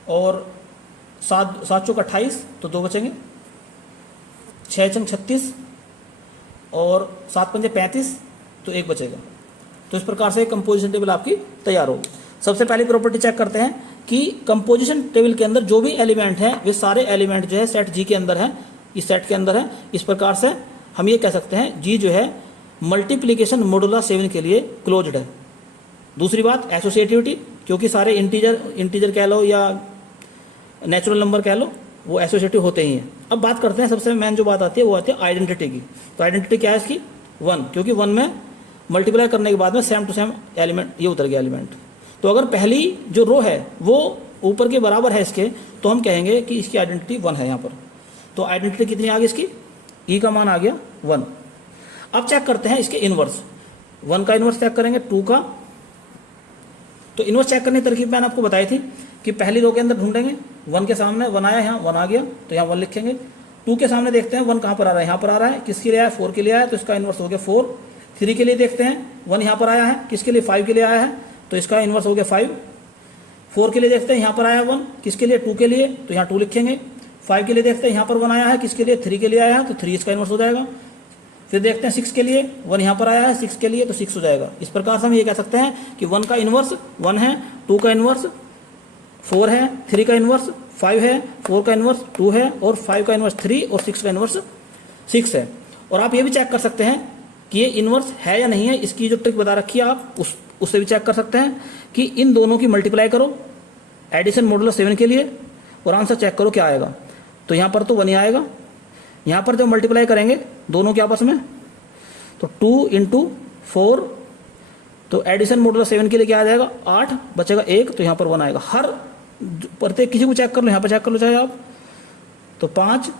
और 7 चौक 28, तो 2 बचेंगे। 6 चंग 36 और 7 5 35, तो 1 बचेगा। तो इस प्रकार से कंपोजिशन टेबल आपकी तैयार होगी। सबसे पहली प्रॉपर्टी चेक करते हैं कि कंपोजिशन टेबल के अंदर जो भी एलिमेंट हैं वे सारे एलिमेंट जो है सेट जी के अंदर हैं, इस सेट के अंदर है। इस प्रकार से हम ये कह सकते हैं जी जो है मल्टीप्लीकेशन मॉडुला 7 के लिए क्लोज्ड है। दूसरी बात एसोसिएटिविटी, क्योंकि सारे इंटीजर कह लो या नेचुरल नंबर कह लो, वो एसोसिएटिव होते ही हैं। अब बात करते हैं, सबसे मेन जो बात आती है वो आती है आइडेंटिटी की। तो आइडेंटिटी क्या है इसकी 1, क्योंकि 1 में मल्टीप्लाई करने के बाद में सेम टू सेम एलिमेंट ये उतर गया एलिमेंट। तो अगर पहली जो रो है वो ऊपर के बराबर है इसके, तो हम कहेंगे कि इसकी आइडेंटिटी 1 है यहाँ पर। तो आइडेंटिटी कितनी आ गई इसकी, ई का मान आ गया 1। अब चेक करते हैं इसके इनवर्स। 1 का इनवर्स चेक करेंगे, 2 का। तो इनवर्स चेक करने की तरकीब मैंने आपको बताई थी कि पहली रो के अंदर ढूंढेंगे, 1 के सामने 1 आया, यहाँ 1 आ गया तो यहाँ 1 लिखेंगे। 2 के सामने देखते हैं 1 कहाँ पर आ रहा है, यहाँ पर आ रहा है, किसके लिए आया, 4 के लिए आया, तो इसका इनवर्स हो गया 4। 3 के लिए देखते हैं 1 यहाँ पर आया है, किसके लिए, 5 के लिए आया है, तो इसका इनवर्स हो गया 5। 4 के लिए देखते हैं यहाँ पर आया 1, किसके लिए, 2 के लिए, तो यहाँ 2 लिखेंगे। 5 के लिए देखते हैं यहाँ पर 1 आया है, किसके लिए, 3 के लिए आया है, तो 3 इसका इनवर्स हो जाएगा। फिर देखते हैं 6 के लिए 1 यहाँ पर आया है, 6 के लिए, तो 6 हो जाएगा। इस प्रकार से हम ये कह सकते हैं कि 1 का इनवर्स 1 है, 2 का इनवर्स 4 है, 3 का इनवर्स 5 है, 4 का इनवर्स 2 है, और 5 का इनवर्स 3 और 6 का इनवर्स 6 है। और आप ये भी चेक कर सकते हैं कि ये इनवर्स है या नहीं है, इसकी जो ट्रिक बता रखी है आप उससे भी चेक कर सकते हैं कि इन दोनों की मल्टीप्लाई करो एडिशन मॉडुलस 7 के लिए और आंसर चेक करो क्या आएगा। तो यहाँ पर तो 1 ही आएगा। यहाँ पर जब मल्टीप्लाई करेंगे दोनों के आपस में, तो 2 × 4, तो एडिशन मॉडुलस 7 के लिए क्या आ जाएगा, 8 बचेगा 1, तो यहाँ पर 1 आएगा। हर प्रत्येक किसी को चेक कर लो, यहाँ पर चेक कर लो चाहे आप, तो 5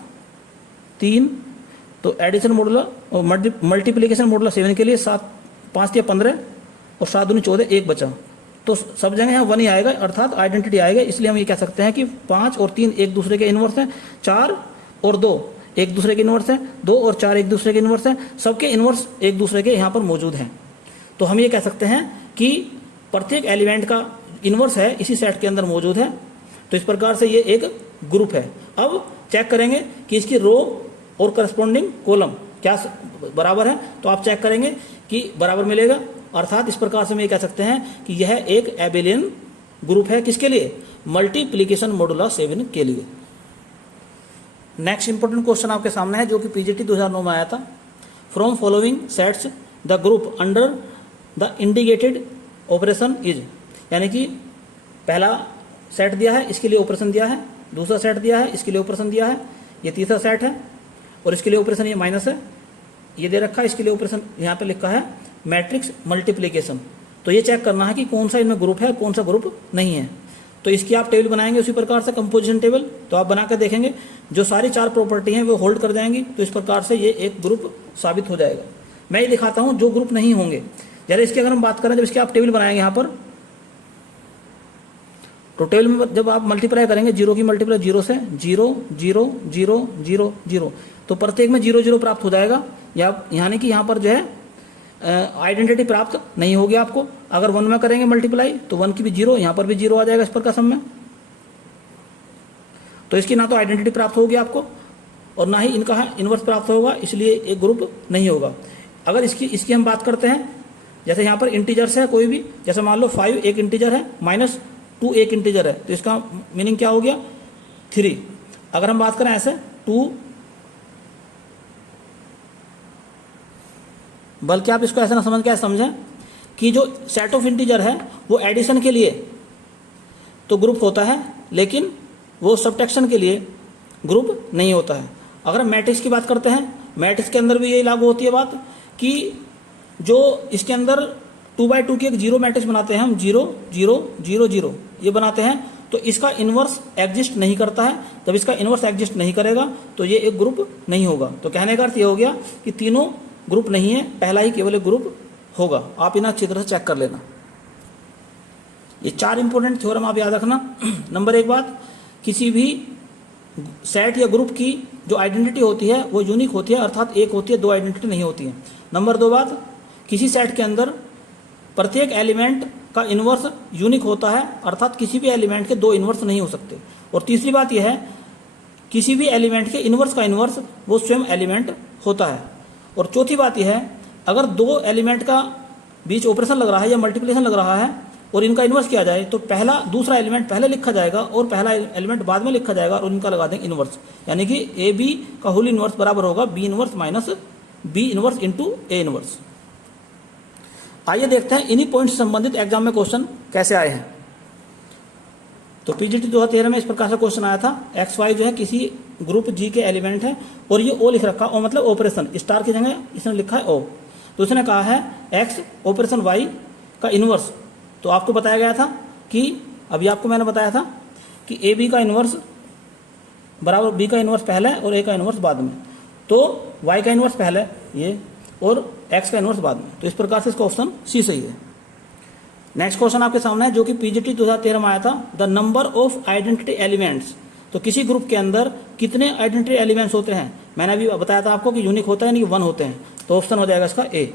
3, तो एडिशन मॉडुलस और मल्टीप्लिकेशन मॉडुलस 7 के लिए 7 5 या 15 और 7 दूनी 14, 1 बचा, तो सब जगह यहाँ 1 ही आएगा, अर्थात आइडेंटिटी आएगा। इसलिए हम ये कह सकते हैं कि 5 और 3 एक दूसरे के इनवर्स हैं, 4 और 2 एक दूसरे के इनवर्स हैं, 2 और 4 एक दूसरे के इनवर्स हैं, सबके इनवर्स एक दूसरे के यहाँ पर मौजूद हैं। तो हम ये कह सकते हैं कि प्रत्येक एलिमेंट का इनवर्स है इसी सेट के अंदर मौजूद है। तो इस प्रकार से ये एक ग्रुप है। अब चेक करेंगे कि इसकी रो और करस्पॉन्डिंग कॉलम क्या बराबर है, तो आप चेक करेंगे कि बराबर मिलेगा। अर्थात इस प्रकार से हम ये कह सकते हैं कि यह एक एबेलियन ग्रुप है, किसके लिए, मल्टीप्लिकेशन मॉडुलस 7 के लिए। नेक्स्ट इंपॉर्टेंट क्वेश्चन आपके सामने है जो कि पीजीटी 2009 में आया था। From following sets the group under the indicated operation is, यानी कि पहला सेट दिया है, इसके लिए ऑपरेशन दिया है, दूसरा सेट दिया है, इसके लिए ऑपरेशन दिया है, ये तीसरा सेट है और इसके लिए ऑपरेशन ये माइनस है, ये दे रखा है, इसके लिए ऑपरेशन यहाँ पे लिखा है मैट्रिक्स मल्टीप्लिकेशन। तो ये चेक करना है कि कौन सा इनमें ग्रुप है, कौन सा ग्रुप नहीं है। तो इसकी आप टेबल बनाएंगे उसी प्रकार से कंपोजिशन टेबल, तो आप बनाकर देखेंगे जो सारी 4 प्रॉपर्टी हैं वो होल्ड कर जाएंगी, तो इस प्रकार से ये एक ग्रुप साबित हो जाएगा। मैं ये दिखाता हूँ जो ग्रुप नहीं होंगे। जरा इसकी अगर हम बात करें, जब इसके आप टेबल बनाएंगे यहाँ पर, तो टेबल में जब आप मल्टीप्लाई करेंगे, 0 की मल्टीप्लाई 0 से 0 0 0 0 0, तो प्रत्येक में 0 0 प्राप्त हो जाएगा, या यानी कि यहाँ पर जो है आइडेंटिटी प्राप्त नहीं होगी आपको। अगर 1 में करेंगे मल्टीप्लाई तो 1 की भी 0, यहाँ पर भी 0 आ जाएगा इस पर का सम में, तो इसकी ना तो आइडेंटिटी प्राप्त होगी आपको और ना ही इनका इनवर्स प्राप्त होगा, इसलिए एक ग्रुप नहीं होगा। अगर इसकी हम बात करते हैं, जैसे यहाँ पर इंटीजर्स है कोई भी, जैसे मान लो 5 एक इंटीजर है, -2 एक इंटीजर है, तो इसका मीनिंग क्या हो गया, 3। अगर हम बात करें ऐसे 2, बल्कि आप इसको ऐसा ना समझ के समझें कि जो सेट ऑफ इंटीजर है वो एडिशन के लिए तो ग्रुप होता है, लेकिन वो सबट्रैक्शन के लिए ग्रुप नहीं होता है। अगर हम मैट्रिक्स की बात करते हैं, मैट्रिक्स के अंदर भी यही लागू होती है बात कि जो इसके अंदर 2x2 की एक 0 मैट्रिक्स बनाते हैं हम, 0 0 0 0 ये बनाते हैं, तो इसका इन्वर्स एग्जिस्ट नहीं करता है। जब इसका इन्वर्स एग्जिस्ट नहीं करेगा तो ये एक ग्रुप नहीं होगा। तो कहने का अर्थ ये हो गया कि तीनों ग्रुप नहीं है, पहला ही केवल एक ग्रुप होगा। आप इन्हें अच्छी तरह से चेक कर लेना। ये 4 इंपॉर्टेंट थ्योरम आप याद रखना। नंबर 1 बात, किसी भी सेट या ग्रुप की जो आइडेंटिटी होती है वो यूनिक होती है, अर्थात एक होती है, 2 आइडेंटिटी नहीं होती है। नंबर 2 बात, किसी सेट के अंदर प्रत्येक एलिमेंट का इन्वर्स यूनिक होता है, अर्थात किसी भी एलिमेंट के 2 इन्वर्स नहीं हो सकते। और तीसरी बात यह है, किसी भी एलिमेंट के इन्वर्स का इन्वर्स वो स्वयं एलिमेंट होता है। और चौथी बात यह है, अगर 2 एलिमेंट का बीच ऑपरेशन लग रहा है या मल्टीप्लिकेशन लग रहा है और इनका इन्वर्स किया जाए तो दूसरा एलिमेंट पहले लिखा जाएगा और पहला एलिमेंट बाद में लिखा जाएगा और इनका लगा देंगे इन्वर्स, यानी कि ए बी का होल इन्वर्स बराबर होगा b inverse minus b inverse into a inverse. आइए देखते हैं इन्हीं पॉइंट से संबंधित एग्जाम में क्वेश्चन कैसे आए हैं। तो पीजीटी 2013 में इस प्रकार से क्वेश्चन आया था, एक्स वाई जो है किसी ग्रुप जी के एलिमेंट है और ये ओ लिख रखा, ओ मतलब ऑपरेशन, स्टार की जगह इसने लिखा है ओ। तो उसने कहा है एक्स ऑपरेशन वाई का इन्वर्स। तो आपको बताया गया था कि अभी आपको मैंने बताया था कि ए बी का इन्वर्स बराबर बी का इन्वर्स पहले है और ए का इन्वर्स बाद में, तो वाई का इन्वर्स पहले ये और एक्स का इन्वर्स बाद में, तो इस प्रकार से इसका ऑप्शन सी सही है। नेक्स्ट क्वेश्चन आपके सामने है जो कि पीजीटी 2013 में आया था, the number of identity elements. तो किसी ग्रुप के अंदर कितने आइडेंटिटी एलिमेंट्स होते हैं, मैंने अभी बताया था आपको कि यूनिक होता है, यानी कि 1 होते हैं, तो ऑप्शन हो जाएगा इसका ए।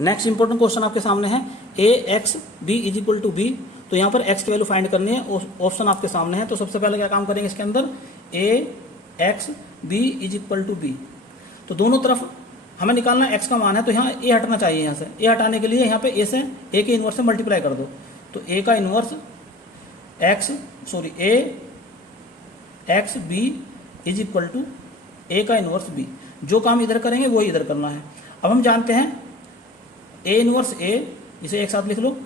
नेक्स्ट इंपॉर्टेंट क्वेश्चन आपके सामने है a x B is equal to b. तो यहाँ पर एक्स की वैल्यू फाइंड करनी है, ऑप्शन आपके सामने है। तो सबसे पहले क्या काम करेंगे इसके अंदर, a x B is equal to b. तो दोनों तरफ हमें निकालना एक्स का मान है, तो यहाँ ए हटना चाहिए। यहाँ से ए हटाने के लिए यहाँ पे ए से ए के इन्वर्स से मल्टीप्लाई कर दो, तो ए का inverse a x B is equal to ए का इन्वर्स बी। जो काम इधर करेंगे वही इधर करना है। अब हम जानते हैं ए इन्वर्स ए, इसे एक साथ लिख लो,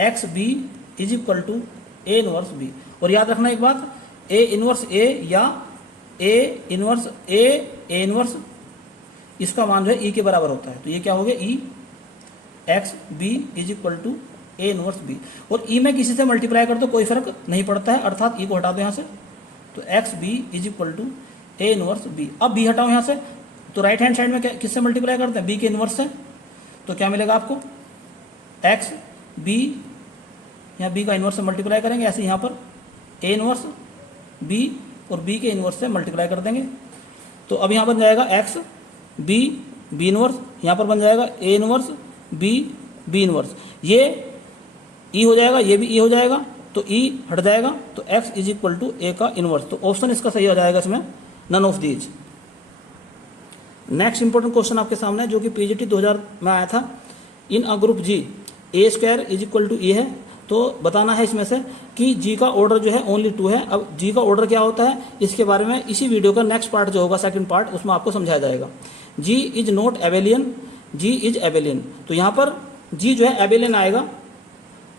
x B is equal to a inverse b. और याद रखना एक बात, ए इन्वर्स ए या ए इन्वर्स इसका मान जो है ई के बराबर होता है, तो ये क्या हो गया, e x B is equal to A inverse b. और ई में किसी से मल्टीप्लाई कर दो कोई फर्क नहीं पड़ता है, अर्थात ई को हटा दो यहाँ से, तो X B is equal to A inverse B. अब बी हटाओ यहाँ से, तो राइट हैंड साइड में किससे मल्टीप्लाई करते हैं, बी के इनवर्स से, तो क्या मिलेगा आपको, एक्स बी, यहाँ बी का इनवर्स से मल्टीप्लाई करेंगे, ऐसे यहाँ पर ए इनवर्स बी और बी के इनवर्स से मल्टीप्लाई कर देंगे। तो अब यहाँ बन जाएगा एक्स बी बी इनवर्स, यहाँ पर बन जाएगा A inverse B B inverse, ये ई हो जाएगा, ये भी ई हो जाएगा, तो ई हट जाएगा, तो एक्स इज इक्वल टू ए का इनवर्स। तो ऑप्शन इसका सही हो जाएगा इसमें, none of these. Next important question आपके सामने है जो कि पीजीटी 2000 में आया था, in a group G a square is equal to e है। तो बताना है इसमें से कि जी का ऑर्डर जो है ओनली 2 है। अब जी का ऑर्डर क्या होता है, इसके बारे में इसी वीडियो का नेक्स्ट पार्ट जो होगा, सेकंड पार्ट, उसमें आपको समझाया जाएगा। G is not abelian, G is abelian. तो यहाँ पर जी जो है एबेलियन आएगा,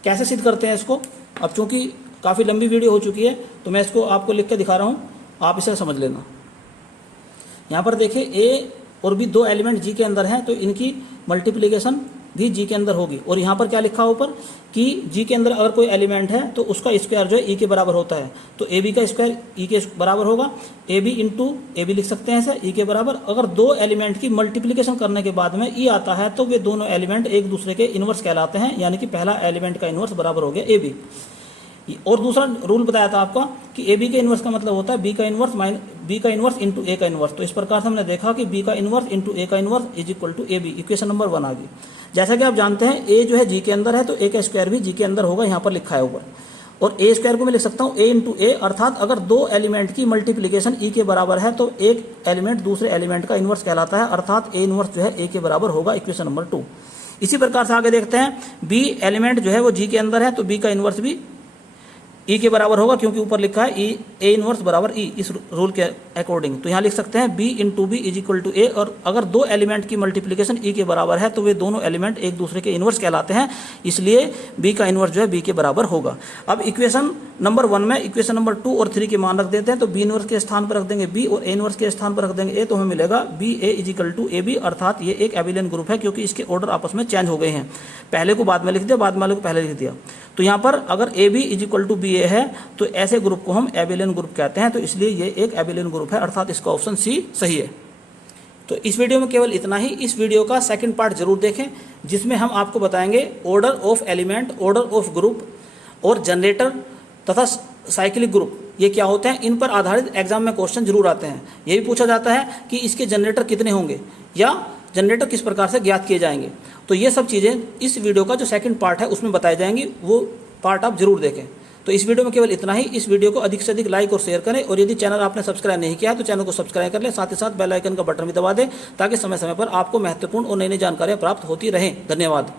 कैसे सिद्ध करते हैं इसको। अब चूंकि काफ़ी लंबी वीडियो हो चुकी है तो मैं इसको आपको लिख के दिखा रहा हूँ, आप इसे समझ लेना। यहाँ पर देखिए ए और भी 2 एलिमेंट जी के अंदर हैं, तो इनकी मल्टीप्लिकेशन भी जी के अंदर होगी। और यहाँ पर क्या लिखा है ऊपर कि जी के अंदर अगर कोई एलिमेंट है तो उसका स्क्वायर जो है ई के बराबर होता है, तो ए बी का स्क्वायर ई के बराबर होगा, A B into A B लिख सकते हैं ऐसे, ई के बराबर। अगर 2 एलिमेंट की मल्टीप्लिकेशन करने के बाद में ई आता है तो वे दोनों एलिमेंट एक दूसरे के इन्वर्स कहलाते हैं, यानी कि पहला एलिमेंट का इन्वर्स बराबर हो गया ए बी। और दूसरा रूल बताया था आपका कि ए बी के इन्वर्स का मतलब होता है बी का इन्वर्स इंटू ए का इन्वर्स। तो इस प्रकार से हमने देखा कि बी का इन्वर्स इंटू ए का inverse is equal to A B. Equation number 1 आ गई। जैसा कि आप जानते हैं ए जो है जी के अंदर है, तो ए का स्क्वायर भी जी के अंदर होगा, यहाँ पर लिखा है ऊपर। और ए स्क्वायर को मैं लिख सकता हूँ ए इंटू ए, अर्थात अगर 2 एलिमेंट की मल्टीप्लिकेशन ई के बराबर है तो एक एलिमेंट दूसरे एलिमेंट का इन्वर्स कहलाता है, अर्थात ए इन्वर्स जो है ए के बराबर होगा। Equation number 2। इसी प्रकार से आगे देखते हैं, बी एलिमेंट जो है वो जी के अंदर है, तो बी का इन्वर्स भी ई के बराबर होगा, क्योंकि ऊपर लिखा है ई ए इनवर्स बराबर ई, इस रूल के अकॉर्डिंग। तो यहाँ लिख सकते हैं b into b is equal to a. और अगर 2 एलिमेंट की मल्टीप्लिकेशन ई के बराबर है तो वे दोनों एलिमेंट एक दूसरे के इन्वर्स कहलाते हैं, इसलिए बी का इन्वर्स जो है बी के बराबर होगा। अब इक्वेशन नंबर 1 में इक्वेशन नंबर 2 और 3 के मान रख देते हैं, तो बी इन्वर्स के स्थान पर रख देंगे बी और ए इन्वर्स के स्थान पर रख देंगे ए, तो हमें मिलेगा B A is equal to A B, अर्थात ये एक एबिलियन ग्रुप है, क्योंकि इसके ऑर्डर आपस में चेंज हो गए हैं। पहले को बाद में लिख दिया, बाद वाले को पहले लिख दिया। तो यहाँ पर अगर a b is equal to b a है तो ऐसे ग्रुप को हम एबिलियन ग्रुप कहते हैं, तो इसलिए ये एक एबिलियन ग्रुप है, अर्थात इसका ऑप्शन सी सही है। तो इस वीडियो में केवल इतना ही। इस वीडियो का सेकंड पार्ट जरूर देखें, जिसमें हम आपको बताएंगे order of element, order of group और जनरेटर तथा साइक्लिक ग्रुप ये क्या होते हैं। इन पर आधारित एग्जाम में क्वेश्चन जरूर आते हैं। ये भी पूछा जाता है कि इसके जनरेटर कितने होंगे या जनरेटर किस प्रकार से ज्ञात किए जाएंगे। तो ये सब चीज़ें इस वीडियो का जो सेकंड पार्ट है उसमें बताई जाएंगी, वो पार्ट आप जरूर देखें। तो इस वीडियो में केवल इतना ही। इस वीडियो को अधिक से अधिक लाइक और शेयर करें, और यदि चैनल आपने सब्सक्राइब नहीं किया है तो चैनल को सब्सक्राइब कर लें, साथ ही साथ बेल आइकन का बटन भी दबा दें, ताकि समय समय पर आपको महत्वपूर्ण और नई नई जानकारियाँ प्राप्त होती रहें। धन्यवाद।